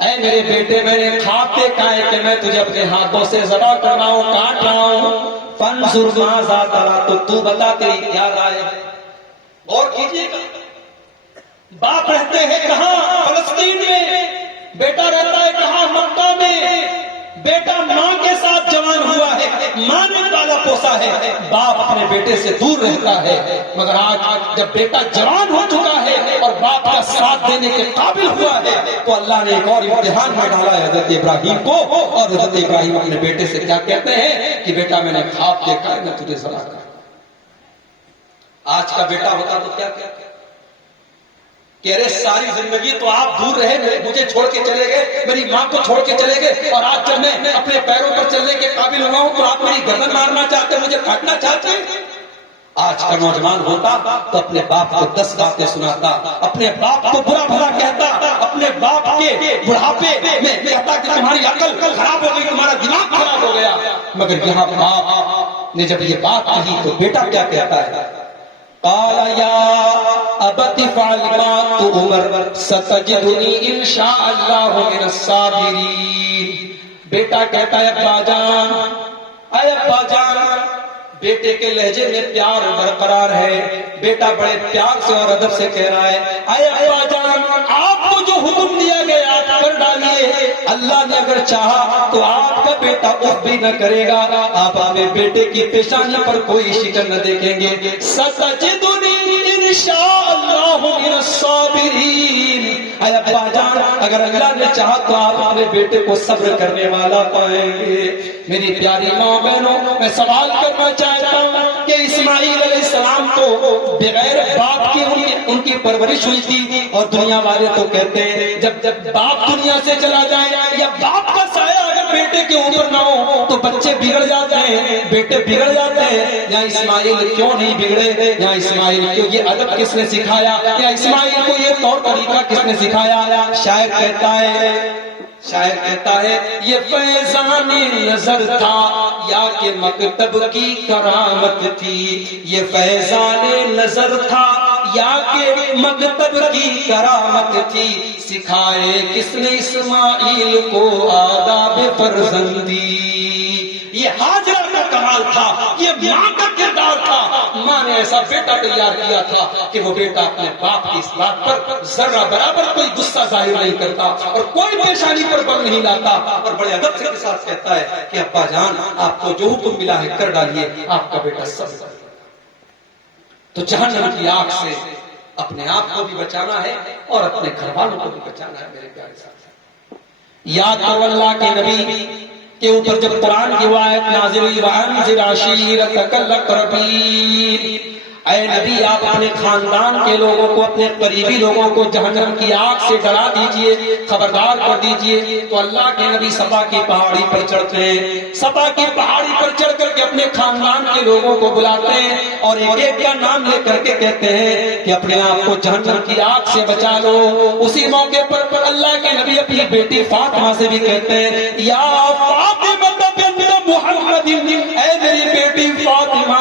اے میرے بیٹے میں نے خواب دیکھا ہے کہ میں تجھے اپنے ہاتھوں سے ذبح کر رہا ہوں، کاٹ رہا ہوں، فانظر ماذا تری، تو بتا تیری کیا رائے ہے؟ غور کیجیے گا، باپ رہتے ہیں کہاں؟ فلسطین میں، بیٹا رہتا ہے کہاں؟ مکہ میں۔ بیٹا ماں کے ساتھ جوان ہوا ہے، ماں نے پالا پوسا ہے، باپ اپنے بیٹے سے دور رہتا ہے، مگر آج جب بیٹا جوان ہو چکا ہے اور باپ کا ساتھ دینے کے قابل ہوا ہے تو اللہ نے ایک اور امتحان میں ڈالا ہے حضرت ابراہیم کو، اور حضرت ابراہیم اپنے بیٹے سے کیا کہتے ہیں کہ بیٹا میں نے خواب دیکھا ہے، میں تجھے ذبح کر۔ آج کا بیٹا ہوتا تو کیا کہتا؟ کہہ رہے ساری زندگی تو آپ دور رہے، مجھے چھوڑ کے چلے گئے، میری ماں کو چھوڑ کے چلے گئے، اور آج جب میں اپنے پیروں پر چلنے کے قابل ہوا ہوں تو آپ میری گردن مارنا چاہتے، مجھے کاٹنا چاہتے۔ آج کا نوجوان ہوتا تو اپنے باپ کو 10 باتیں سناتا، اپنے باپ کو برا بھلا کہتا، اپنے باپ کے بڑھاپے میں کہتا کہ تمہاری عقل خراب ہو گئی، تمہارا دماغ خراب ہو گیا، مگر یہاں باپ نے جب یہ بات کہی تو بیٹا کیا کہتا ہے؟ قال یا ابت فعل ما تؤمر ستجدنی انشاء اللہ من الصابرین۔ بیٹا کہتا ہے ابا جان، اے ابا جان، بیٹے کے لہجے میں پیار برقرار ہے، بیٹا بڑے پیار سے اور ادب سے کہہ رہا ہے اے ابا جان، آپ کو جو حکم دیا گیا آپ کر ڈالیے، اللہ نے اگر چاہا تو آپ کا بیٹا اف بھی نہ کرے گا، آپ اپنے بیٹے کی پیشانی پر کوئی شکن نہ دیکھیں گے۔ ستجدنی انشاء اللہ من الصابرین، اے ابا جان اگر اللہ نے چاہا تو آپ اپنے بیٹے کو صبر کرنے والا پائیں گے۔ میری پیاری ماں بہنوں، میں سوال کرنا چاہتا ہوں کہ اسماعیل علیہ السلام تو بغیر باپ کی ان کی پرورش ہوئی تھی، اور دنیا والے تو کہتے ہیں جب باپ دنیا سے چلا جائے یا باپ کا سایہ اگر بیٹے کے اوپر نہ ہو تو بچے بگڑ جاتے ہیں، بیٹے بگڑ جاتے ہیں۔ یا اسماعیل کیوں نہیں بگڑے؟ یا اسماعیل کو یہ ادب کس نے سکھایا؟ یا اسماعیل کو یہ طور طریقہ کس نے سکھایا؟ شاعر کہتا ہے شاعر کہتا ہے یہ فیضان نظر تھا یا کہ مکتب کی کرامت تھی، یہ فیضان نظر تھا یا کہ مکتب کی کرامت تھی، سکھائے کس نے اسماعیل کو آداب فرزندی۔ یہ ہاجرہ کا کمال تھا، یہ ماں کا کردار تھا، ماں نے ایسا بیٹا تیار کیا تھا کہ وہ بیٹا اپنے باپ کی اس بات پر ذرہ برابر کوئی غصہ ظاہر نہیں کرتا اور کوئی پیشانی پر بر نہیں لاتا، اور بڑے ادب کے ساتھ کہتا ہے کہ ابا جان آپ کو جو حکم ملا ہے کر ڈالیے، آپ کا بیٹا سب کر۔ تو جہنم کی آگ سے اپنے آپ کو بھی بچانا ہے اور اپنے گھر والوں کو بھی بچانا ہے میرے پیارے ساتھ۔ یاد کرو اللہ کے نبی کے اوپر جب قرآن کی آیت نازل ہوئی وَأَنذِرْ عَشِيرَتَكَ الْأَقْرَبِينَ، اے نبی آپ اپنے خاندان کے لوگوں کو، اپنے قریبی لوگوں کو جہنم کی آگ سے ڈرا دیجئے، خبردار کر دیجئے۔ تو اللہ کے نبی صفا کی پہاڑی پر چڑھتے ہیں، صفا کی پہاڑی پر چڑھ کر کے اپنے خاندان کے لوگوں کو بلاتے ہیں اور ایک ایک کا نام لے کر کے کہتے ہیں کہ اپنے آپ کو جہنم کی آگ سے بچا لو۔ اسی موقع پر اللہ کے نبی اپنی بیٹی فاطمہ سے بھی کہتے ہیں یا فاطمہ بنت محمد، اے میری بیٹی فاطمہ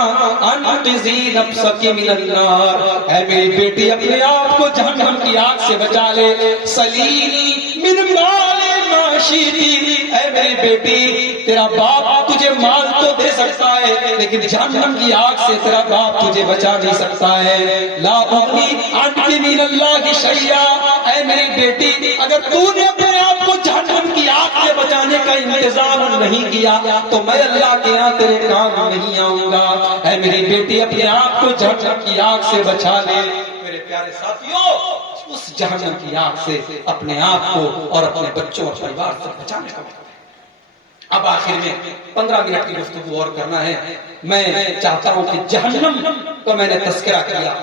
انقذی نفسک من النار، اے میری بیٹی اپنے آپ کو جہنم کی آگ سے بچا لے۔ سلینی من مال ما شئتی، اے میری بیٹی تیرا باپ تجھے مال تو دے سکتا ہے لیکن جہنم کی آگ سے تیرا باپ تجھے بچا نہیں سکتا ہے۔ لا اغنی عنک من اللہ شیئا، اے میری بیٹی اگر تو نے اپنے آپ کو جہنم کی آگ سے بچانے کا انتظام نہیں کیا تو میں اللہ کے یہاں تیرے کام نہیں آؤں گا۔ اے میری بیٹی اپنے آپ کو جہنم کی آگ سے بچا لے۔ میرے پیارے ساتھیوں، اس جہنم کی آگ سے اپنے آپ کو اور اپنے بچوں اور پریوار سے بچانے کا وقت ہے۔ اب آخر میں 15 منٹ کی گفتگو اور کرنا ہے۔ میں چاہتا ہوں کہ جہنم کو میں نے تذکرہ کیا،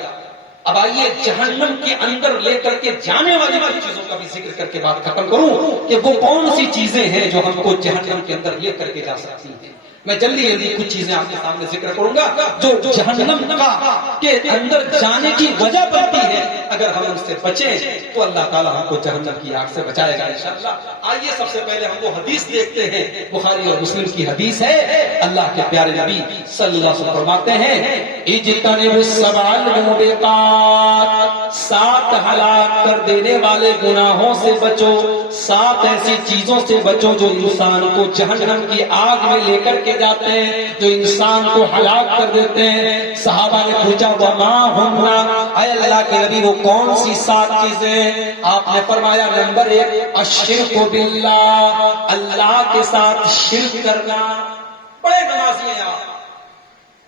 اب آئیے جہنم کے اندر لے کر کے جانے والی چیزوں کا بھی ذکر کر کے بات ختم کروں کہ وہ کون سی چیزیں ہیں جو ہم کو جہنم کے اندر لے کر کے جا سکتی ہیں۔ میں جلدی جلدی کچھ چیزیں آپ کے سامنے ذکر کروں گا جو جہنم کے اندر جانے کی وجہ بنتی ہے۔ اگر ہم ان سے بچیں تو اللہ تعالیٰ ہم کو جہنم کی آگ سے بچائے گا انشاءاللہ۔ آئیے سب سے پہلے ہم وہ حدیث دیکھتے ہیں، بخاری اور مسلم کی حدیث ہے۔ اللہ کے پیارے نبی صلی اللہ علیہ وسلم فرماتے ہیں اجتنبوا السبع الموبقات، 7 ہلاک کر دینے والے گناہوں سے بچو، 7 ایسی چیزوں سے بچو جو انسان کو جہنم کی آگ میں لے کر کے جاتے ہیں، جو انسان کو ہلاک کر دیتے ہیں۔ صحابہ نے پوچھا وما ہننا، اے اللہ کے نبی وہ کون سی 7 چیزیں؟ آپ نے فرمایا نمبر 1 الشرک باللہ، اللہ کے ساتھ شرک کرنا۔ بڑے نمازی ہیں آپ،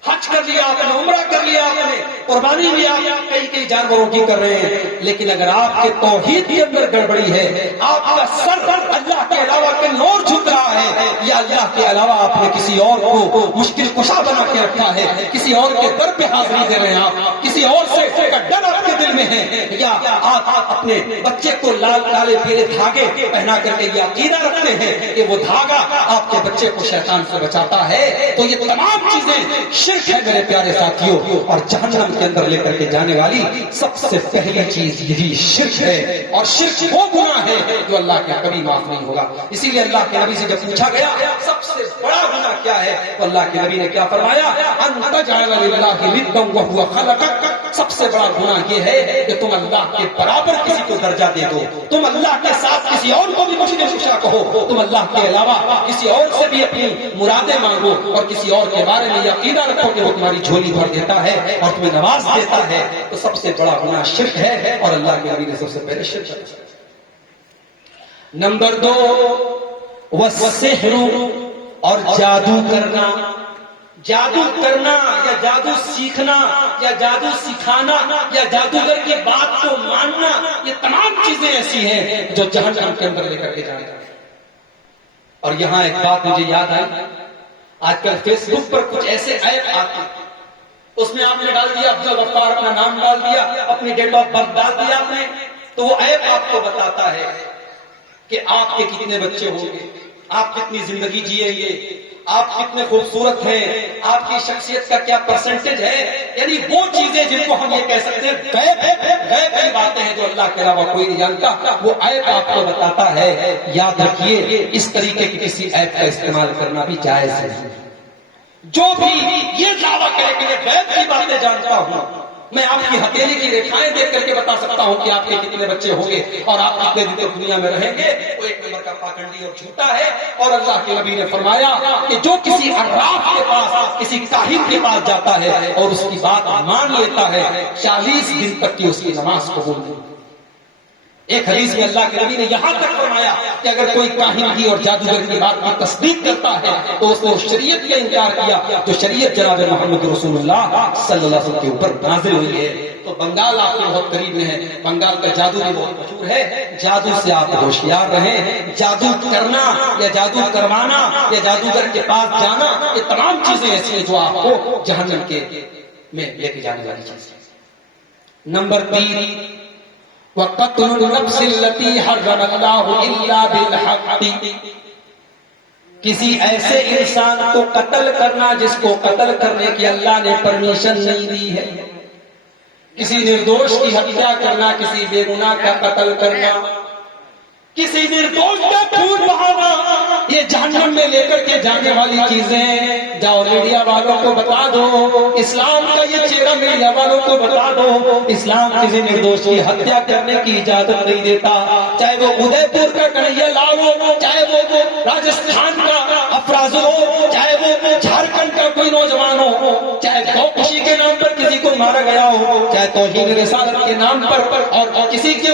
حج کر لیا آپ نے، عمرہ کر لیا آپ نے، قربانی بھی آپ کئی جانوروں کی کر رہے ہیں، لیکن اگر آپ کے توحید کے اندر گڑبڑی ہے، آپ کا سر اللہ کے علاوہ کہیں اور جھک رہا ہے، یا اللہ کے علاوہ آپ نے کسی اور کو مشکل کشا بنا کے رکھا ہے، کسی اور کے در پہ حاضری دے رہے ہیں آپ، کسی اور سے کا ڈر آپ کے دل میں ہے، یا آپ اپنے بچے کو لال کالے پیلے دھاگے پہنا کر کے یہ عقیدہ رکھتے ہیں کہ وہ دھاگا آپ کے بچے کو شیطان سے بچاتا ہے، تو یہ تمام چیزیں شرک ہے میرے پیارے ساتھیوں۔ اور جہنم کے اندر لے کر کے جانے والی سب سے پہلی چیز یہی شرک ہے، اور شرک وہ گناہ ہے جو اللہ کے کبھی معاف نہیں ہوگا۔ اسی لیے اللہ کے نبی سے جب پوچھا گیا سب سے بڑا گناہ کیا ہے تو اللہ کے نبی نے کیا فرمایا ان تجعل للہ ندا وهو خلقک، سب سے بڑا گناہ یہ ہے کہ تم اللہ کے برابر کسی کو درجہ دے دو، تم اللہ کے ساتھ کسی اور کو بھی مشرک کشا کہو، تم اللہ کے علاوہ کسی اور سے بھی اپنی مرادیں مانگو اور کسی اور کے بارے میں یہ عقیدہ رکھو کہ وہ تمہاری جھولی بھر دیتا ہے اور تمہیں نواز دیتا ہے، تو سب سے بڑا گناہ شرک ہے، اور اللہ کے نبی نے سب سے پہلے شرک ہے۔ نمبر 2 والسحر، اور جادو کرنا۔ جادو کرنا یا جادو سیکھنا یا جادو سکھانا یا جادوگر کی بات کو ماننا، یہ تمام چیزیں ایسی ہیں جو جہنم کے اندر لے کر کے جانے ہیں۔ اور یہاں ایک بات مجھے یاد آئی، آج کل فیس بک پر کچھ ایسے ایپ آتے ہیں، اس میں آپ نے ڈال دیا عبدالغفار، اپنا نام ڈال دیا، اپنی ڈیٹ آف برتھ ڈال دیا آپ نے، تو وہ ایپ آپ کو بتاتا ہے کہ آپ کے کتنے بچے ہوں گے، آپ کتنی زندگی جیئیں گے، آپ کتنے خوبصورت ہیں، آپ کی شخصیت کا کیا پرسنٹیج ہے، یعنی وہ چیزیں جن کو ہم یہ کہہ سکتے ہیں غیب کی باتیں ہیں جو اللہ کے علاوہ کوئی نہیں جانتا، وہ ایپ آپ کو بتاتا ہے۔ یاد رکھیے اس طریقے کی کسی ایپ کا استعمال کرنا بھی جائز ہے۔ جو بھی یہ دعویٰ کرے کہ میں غیب کی باتیں جانتا ہوں، میں آپ کی ہتھیلی کی ریکھائیں دیکھ کر کے بتا سکتا ہوں کہ آپ کے کتنے بچے ہوں گے اور آپ کتنے دن تک دنیا میں رہیں گے، وہ ایک نمبر کا پاکھنڈی اور جھوٹا ہے۔ اور اللہ کے نبی نے فرمایا کہ جو کسی عراف کے پاس، کسی کاہن کے پاس جاتا ہے اور اس کی بات مان لیتا ہے، 40 دن تک کی اس کی نماز قبول نہیں۔ ایک حدیث میں اللہ کے نبی نے یہاں تک فرمایا کہ اگر کوئی کاہن کی اور جادوگر کی بات کی تصدیق کرتا ہے تو اس نے شریعت کا انکار کیا، جو شریعت جناب محمد رسول اللہ صلی اللہ علیہ وسلم کے اوپر نازل ہوئی ہے۔ تو بنگال آپ کے بہت قریب میں ہے، بنگال کا جادو بھی بہت مشہور ہے۔ جادو سے آپ ہوشیار رہیں۔ جادو کرنا یا جادو کروانا یا جادوگر کے پاس جانا، یہ تمام چیزیں ایسی ہیں جو آپ کو جہنم کے میں لے کے جانے والی چیزیں۔ نمبر 3، وَقَتْلُ النَّفْسِ الَّتِي حَرَّمَ اللَّهُ إِلَّا بِالْحَقِّ، کسی ایسے انسان کو قتل کرنا جس کو قتل کرنے کی اللہ نے پرمیشن نہیں دی ہے۔ کسی نردوش کی ہتیا کرنا، کسی بے گناہ کا قتل کرنا، کسی نردوش کا خون بہانا، یہ جہنم میں لے کر کے جانے والی چیزیں۔ جاؤ میڈیا والوں کو بتا دو، اسلام کا یہ چہرہ میڈیا والوں کو بتا دو، اسلام کسی نردوش کی ہتیا کرنے کی اجازت نہیں دیتا، چاہے وہ ادے پور کا کنہیا لال ہو، چاہے وہ راجستھان کا افراز ہو، چاہے وہ جھارکھنڈ کا کوئی نوجوان ہو، چاہے گو خوشی کے نام پر کسی کو مارا گیا ہو، چاہے توہین رسالت کے نام پر اور کسی کے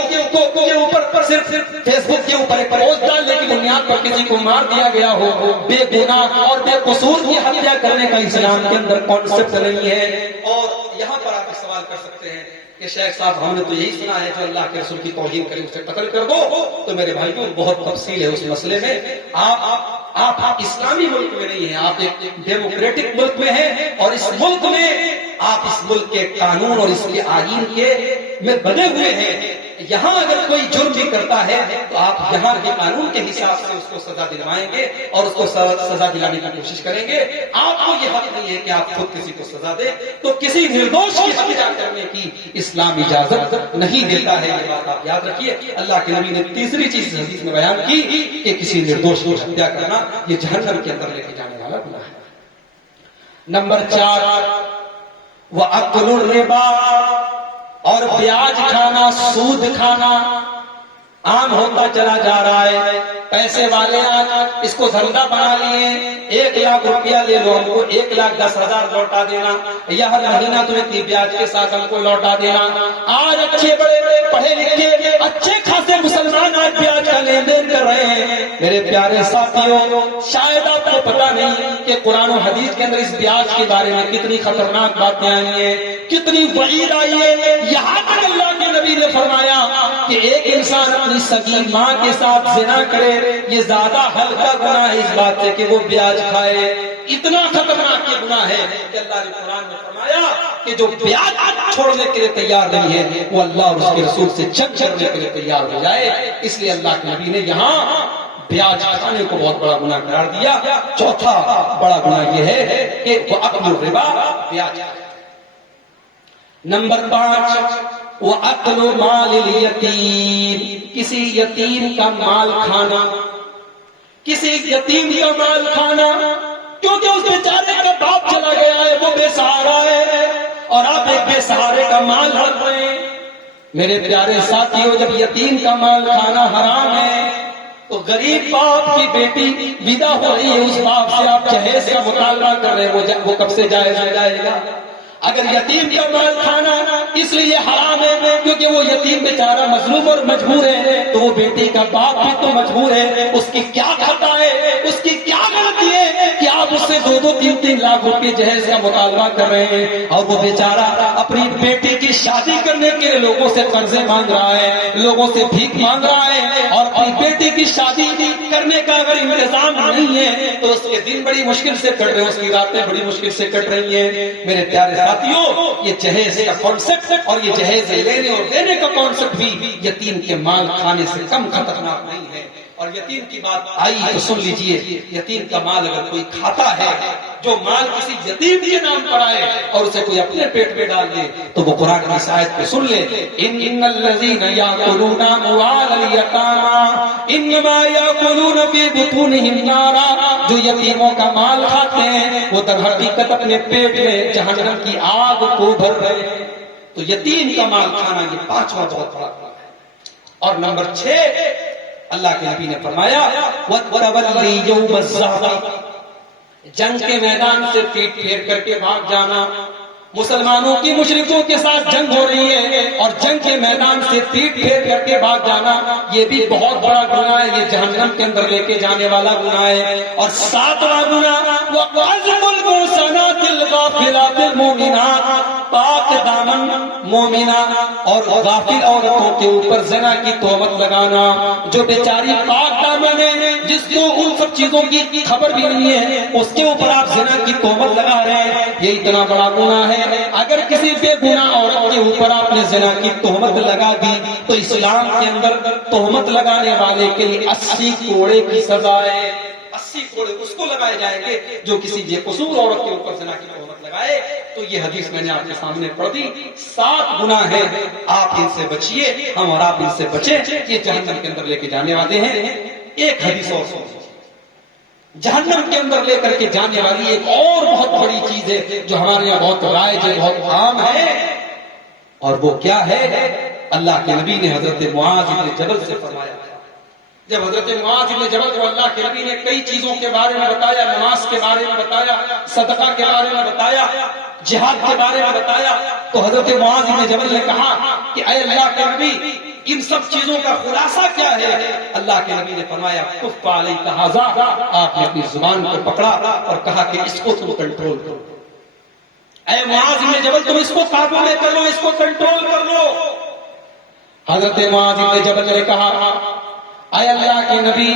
اوپر صرف فیس بک کے اوپر ایک پوسٹ ڈالنے کی بنیاد پر کسی کو مار دیا گیا ہو، بے گناہ اور بے قصور کی ہتیا کرنے کا اسلام کے اندر کانسیپٹ نہیں ہے۔ اور یہاں پر آپ سوال کر سکتے ہیں کہ شیخ صاحب ہم نے تو یہی سنا ہے جو اللہ کے رسول کی توہین کرے اسے قتل کر دو۔ تو میرے بھائی کو بہت تفصیل ہے اس مسئلے میں۔ آپ اسلامی ملک میں نہیں ہیں، آپ ایک ڈیموکریٹک ملک میں ہیں، اور اس ملک میں آپ اس ملک کے قانون اور اس کے آئین کے میں بنے ہوئے ہیں۔ یہاں اگر کوئی جرم بھی کرتا ہے تو آپ یہاں کے قانون کے حساب سے اس کو سزا دلوائیں گے اور اس کو سزا دلانے کی کوشش کریں گے۔ آپ کو یہ حق نہیں ہے کہ آپ خود کسی کو سزا دیں، تو کسی نردوش کی ہتیا کرنے کی اسلام اجازت نہیں دیتا ہے، یہ بات آپ یاد رکھیے۔ اللہ کے نبی نے تیسری چیز حدیث میں بیان کی کہ کسی نردوش کی ہتیا کرنا یہ جہنم کے اندر لے کے جانے والا گناہ ہے۔ نمبر 4، وَأَكْلُ الرِّبَا، اور بیاج کھانا، سود کھانا عام ہوتا چلا جا رہا ہے۔ پیسے والے آج اس کو دھندا بنا لیے، 1 لاکھ روپیہ لے لو، ہم کو 1,10,000 لوٹا دینا، یا ہر مہینہ تمہیں اتنی بیاج کے ساتھ ہم کو لوٹا دینا۔ آج اچھے بڑے پڑھے لکھے اچھے خاصے مسلمان آج بیاج کا لین دین کر رہے ہیں۔ میرے پیارے ساتھیوں، شاید آپ کو پتا نہیں کہ قرآن و حدیث کے اندر اس بیاج کے بارے میں کتنی خطرناک باتیں آئی ہیں، کتنی وعید آئی ہے۔ یہاں تک اللہ کے نبی نے فرمایا کہ ایک انسان اپنی سگی ماں کے ساتھ زنا کرے، یہ زیادہ ہلکا گناہ ہے اس بات سے کہ وہ بیاج کھائے۔ اتنا خطرناک یہ گناہ ہے کہ اللہ نے قرآن میں فرمایا کہ جو بیاج چھوڑنے کے لیے تیار نہیں ہے وہ اللہ اور اس کے رسول سے جنگ کرنے کے لیے تیار ہو جائے۔ اس لیے اللہ کے نبی نے یہاں بیاج کھانے کو بہت بڑا گناہ قرار دیا۔ چوتھا بڑا گناہ یہ ہے کہ وَأَكْلُ الرِّبَا، بیاج۔ نمبر 5، وَأَكْلُ مَالِ الْيَتِيمِ، کسی یتیم کا مال کھانا، کسی یتیم کا مال کھانا، کیونکہ اس بیچارے کا باپ چلا گیا ہے، وہ بے سہارا ہے، اور آپ ایک بے سہارے کا مال رکھ رہے ہیں۔ میرے پیارے ساتھیوں، جب یتیم کا مال کھانا حرام ہے تو غریب باپ کی بیٹی ودا ہو رہی ہے، اس باپ سے آپ جہیز کا مطالبہ کر رہے ہیں، وہ کب سے جائز ہو جائے گا؟ اگر یتیم کا مال کھانا اس لیے حرام ہے کیونکہ وہ یتیم بیچارہ مظلوم اور مجبور ہے، تو وہ بیٹی کا باپ بھی تو مجبور ہے، اس کی کیا خطا ہے، اس کی کیا غلطی ہے کہ آپ اس سے 2-3 لاکھ روپے جہیز کا مطالبہ کر رہے ہیں، اور وہ بیچارہ اپنی بیٹی کی شادی کرنے کے لیے لوگوں سے قرضے مانگ رہا ہے، لوگوں سے بھیک مانگ رہا ہے، اور اپنی بیٹی کی شادی کرنے کا اگر انتظام نہیں ہے تو اس کے دن بڑی مشکل سے کٹ رہے ہیں، اس کی راتیں بڑی مشکل سے کٹ رہی ہیں۔ میرے پیارے ساتھیوں، یہ جہیز کا کانسیپٹ اور یہ جہیز لینے اور دینے کا کانسیپٹ بھی یتیم کے مال کھانے سے کم خطرناک نہیں ہے۔ اور یتیم کی بات آئی تو سن لیجئے، یتیم کا مال اگر کوئی کھاتا ہے، جو مال کسی یتیم کے نام پر آئے اور اسے کوئی اپنے پیٹ میں ڈال دے، تو وہ قرآن کی آیت کو سن لے، ان الذین یاکلون اموال الیتامی انما یاکلون فی بطونہم نارا، جو یتیموں کا مال کھاتے ہیں وہ در حقیقت اپنے پیٹ میں جہنم کی آگ کو بھر رہے ہیں۔ تو یتیم کا مال کھانا یہ پانچواں بہت بڑا گناہ ہے۔ اور نمبر 6، اللہ کے نبی نے فرمایا وَتَوَلِّي يَوْمَ الزَّحْفِ، جنگ کے میدان سے پیٹ پھیر کر کے بھاگ جانا۔ مسلمانوں کی مشرکوں کے ساتھ جنگ ہو رہی ہے اور جنگ کے میدان سے پیٹ پھیر کر کے بھاگ جانا، یہ بھی بہت بڑا گناہ ہے، یہ جہنم کے اندر لے کے جانے والا گناہ ہے۔ اور 7واں گناہ وَقَذْفُ الْمُحْصَنَاتِ الْغَافِلَاتِ الْمُؤْمِنَاتِ، پاک دامن مومنہ اور غافل عورتوں کے اوپر زنا کی تہمت لگانا۔ جو بیچاری پاک دامن ہے، جس کو ان سب چیزوں کی خبر بھی نہیں ہے، اس کے اوپر آپ زنا کی تہمت لگا رہے ہیں، یہ اتنا بڑا گناہ ہے۔ اگر کسی بے گناہ عورت کے اوپر آپ نے زنا کی تہمت لگا دی تو اسلام کے اندر تہمت لگانے والے کے لیے 80 کوڑے کی سزا ہے۔ 80 کوڑے اس کو لگائے جائیں گے جو کسی بے قصور عورت کے اوپر زنا کی تہمت لگائے۔ تو یہ حدیث میں نے آپ کے سامنے پڑھ دی۔ 7 گناہ ہیں، آپ ان سے بچیے، ہم اور آپ ان سے بچیں، یہ جہنم کے اندر لے کے جانے والے ہیں۔ ایک حدیث اور سنو، جہنم کے اندر لے کر کے جانے والی ایک اور بہت بڑی چیز ہے جو ہمارے یہاں بہت رائج ہے، بہت عام ہے، اور وہ کیا ہے؟ اللہ کے نبی نے حضرت معاذ بن جبل سے فرمایا تھا۔ جب حضرت معاذ بن جبل کو اللہ کے نبی نے کئی چیزوں کے بارے میں بتایا، نماز کے بارے میں بتایا، صدقہ کے بارے میں بتایا، جہاد کے بارے میں بتایا، تو حضرت معاذ بن جبل نے کہا کہ اے اللہ کے نبی، ان سب چیزوں کا خلاصہ کیا ہے؟ اللہ کے نبی نے فرمایا کف علیک ھذا، آپ نے اپنی زبان کو پکڑا اور کہا کہ اس کو تم کنٹرول کرو۔ اے معاذ بن جبل، تم اس کو قابو میں کر لو، اس کو کنٹرول کر لو۔ حضرت معاذ بن جبل نے کہا اے اللہ کے نبی،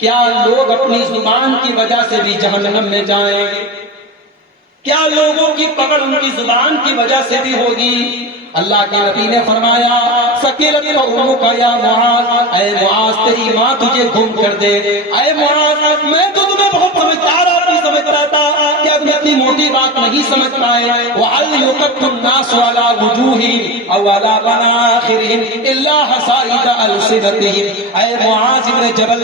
کیا لوگ اپنی زبان کی وجہ سے بھی جہنم میں جائیں گے؟ کیا لوگوں کی پکڑ ان کی زبان کی وجہ سے بھی ہوگی؟ اللہ کے نبی نے فرمایا سکیلت امک یا معاذ، اے معاذ تیری ماں تجھے گم کر دے۔ اے معاذ، میں تو تمہیں بہت سمجھدار آدمی سمجھتا تھا کہ اب میں اتنی موٹی بات نہیں سمجھ پائے۔ وَهَلْ يُكَبُّ النَّاسُ عَلَى وُجُوهِهِمْ أَوْ عَلَى مَنَاخِرِهِمْ إِلَّا حَصَائِدَ أَلْسِنَتِهِمْ۔ اے معاذ بن جبل،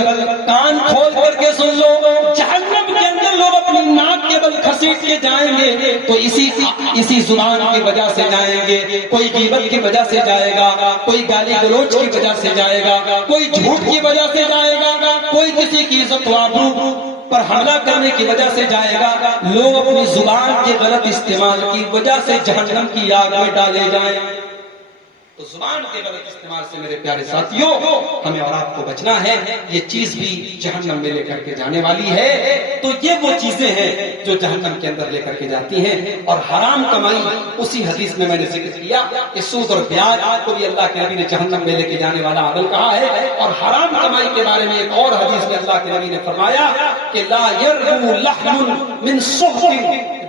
کان کھول کر کے سن لو، جہنم کے اندر لوگ اپنی ناک کے بل گھسیٹ کے جائیں گے تو اسی زبان کی وجہ سے جائیں گے۔ کوئی غیبت کی وجہ سے جائے گا، کوئی گالی گلوچ کی وجہ سے جائے گا، کوئی جھوٹ کی وجہ سے جائے گا، کوئی کسی کی عزت و آبرو پر حملہ کرنے کی وجہ سے جائے گا۔ لوگ اپنی زبان کے غلط استعمال کی وجہ سے جہنم کی آگ میں ڈالے جائیں۔ تو زبان کے غلط استعمال سے میرے پیارے ساتھیوں ہمیں اور آپ کو بچنا ہے، یہ چیز بھی جہنم میں لے کر کے جانے والی ہے۔ تو یہ وہ چیزیں ہیں جو جہنم کے اندر لے کر کے جاتی ہیں۔ اور حرام کمائی، اسی حدیث میں نے ذکر کیا کہ سود اور بیاج کو بھی اللہ کے نبی نے جہنم میں لے کے جانے والا عمل کہا ہے۔ اور حرام کمائی کے بارے میں ایک اور حدیث میں اللہ کے نبی نے فرمایا کہ لا يربو لحم من صحف،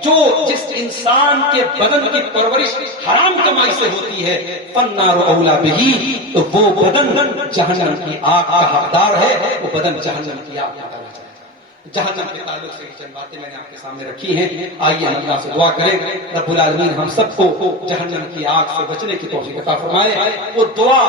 جو جس انسان کے بدن کی پرورش حرام کمائی سے ہوتی ہے، فالنار اولا بہی، تو وہ بدن جہنم کی آگ کا حقدار ہے، وہ بدن جہنم کی آگ کا ڈالا جائے گا۔ جہنم کے تعلق سے چند باتیں میں نے آپ کے سامنے رکھی ہیں، آئیے اللہ سے دعا کریں رب العالمین ہم سب کو جہنم کی آگ سے بچنے کی توفیق عطا فرمائے۔ وہ دعا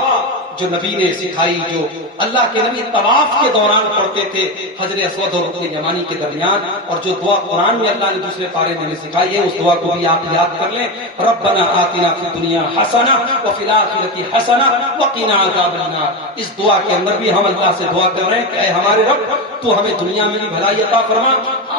جو نبی نے سکھائی، جو اللہ کے نبی طواف کے دوران پڑھتے تھے حجر اسود اور رکن یمانی کے درمیان، اور جو دعا قرآن میں اللہ نے دوسرے پارے میں سکھائی ہے، اس دعا کو بھی آپ یاد کر لیں۔ ربنا آتنا فی الدنیا حسنہ وفی الآخرۃ حسنہ وقنا عذاب النار۔ اس دعا کے اندر بھی ہم اللہ سے دعا کر رہے ہیں کہ اے ہمارے رب، تو ہمیں دنیا میں بھی بھلائی عطا فرما،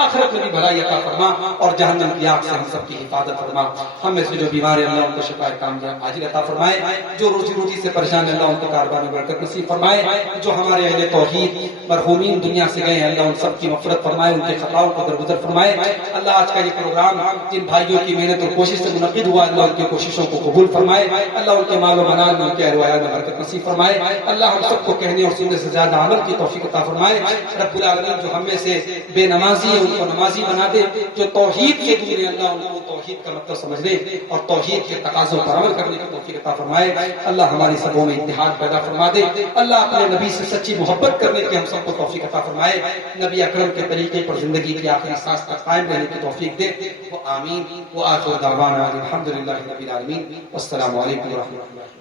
آخرت میں بھی بھلائی عطا فرما، اور جہنم کی آگ سے ہم سب کی حفاظت فرما۔ ہم میں سے جو بیمار ہیں اللہ ان کو شفا کامیاب عاجل عطا فرمائے، جو روزی روٹی سے پریشان ہیں اللہ ان کے کاروبار میں برکت نصیب فرمائے، جو ہمارے اہل توحید مرحومین دنیا سے گئے ہیں اللہ ان سب کی مغفرت فرمائے، ان کے خطاؤں کو درگزر فرمائے۔ اللہ آج کا یہ پروگرام جن بھائیوں کی محنت اور کوشش سے منعقد ہوا اللہ ان کی کوششوں کو قبول فرمائے، اللہ ان کے مال و منال میں ان کے اہل و عیال میں برکت نصیب فرمائے، اللہ ہم سب کو کہنے اور سننے سے زیادہ عمل کی توفیق عطا فرمائے۔ رب العالمین جو ہم میں سے بے نمازی ہیں ان کو نمازی بنا دے، جو توحید کے دور ہیں اللہ ان کو توحید کا مطلب سمجھنے اور توحید کے تقاضوں پر عمل کرنے کی توفیق عطا فرمائے۔ اللہ ہماری سبوں میں اتحاد جذبات پیدا فرما دے. اللہ اپنے نبی سے سچی محبت کرنے کی ہم سب کو توفیق عطا فرمائے. نبی اکرم کے طریقے پر زندگی کی آخری سانس تک قائم رہنے کی توفیق دے. وہ آمین. وآخر دعوانا الحمدللہ رب العالمین. والسلام علیکم ورحمۃ اللہ.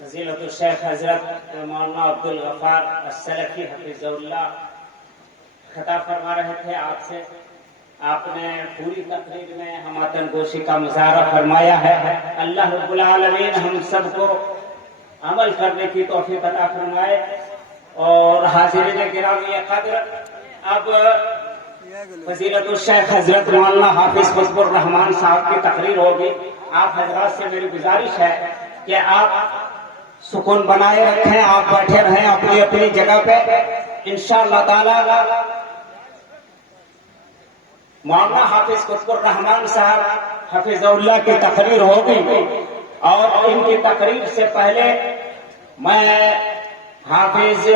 فضیلت الشیخ حضرت مولانا عبدالغفار السلفی حفظہ اللہ خطاب فرما رہے تھے آپ سے. آپ نے پوری تقریر میں ہماتن گوشی کا مظاہرہ فرمایا ہے. اللہ رب العالمین ہم سب کو عمل کرنے کی توفیق عطا فرمائے. اور حاضرین گرامی قدر، اب فضیلت الشیخ حضرت مولانا حافظ فضل الرحمان صاحب کی تقریر ہوگی. آپ حضرات سے میری گزارش ہے کہ آپ سکون بنائے رکھیں، آپ بیٹھے رہیں اپنی اپنی جگہ پہ. انشاءاللہ تعالی مولانا حافظ فضل الرحمان صاحب حفظہ اللہ کی تقریر ہوگی. اور ان کی تقریر سے پہلے میں حافظ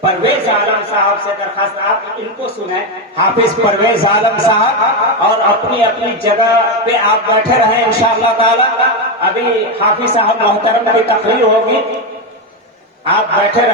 پرویز عالم صاحب سے درخواست، آپ ان کو سنیں. حافظ پرویز عالم صاحب، اور اپنی اپنی جگہ پہ آپ بیٹھے رہیں انشاءاللہ تعالی. ابھی حافظ صاحب محترم کی تقریر ہوگی، آپ بیٹھے رہیں.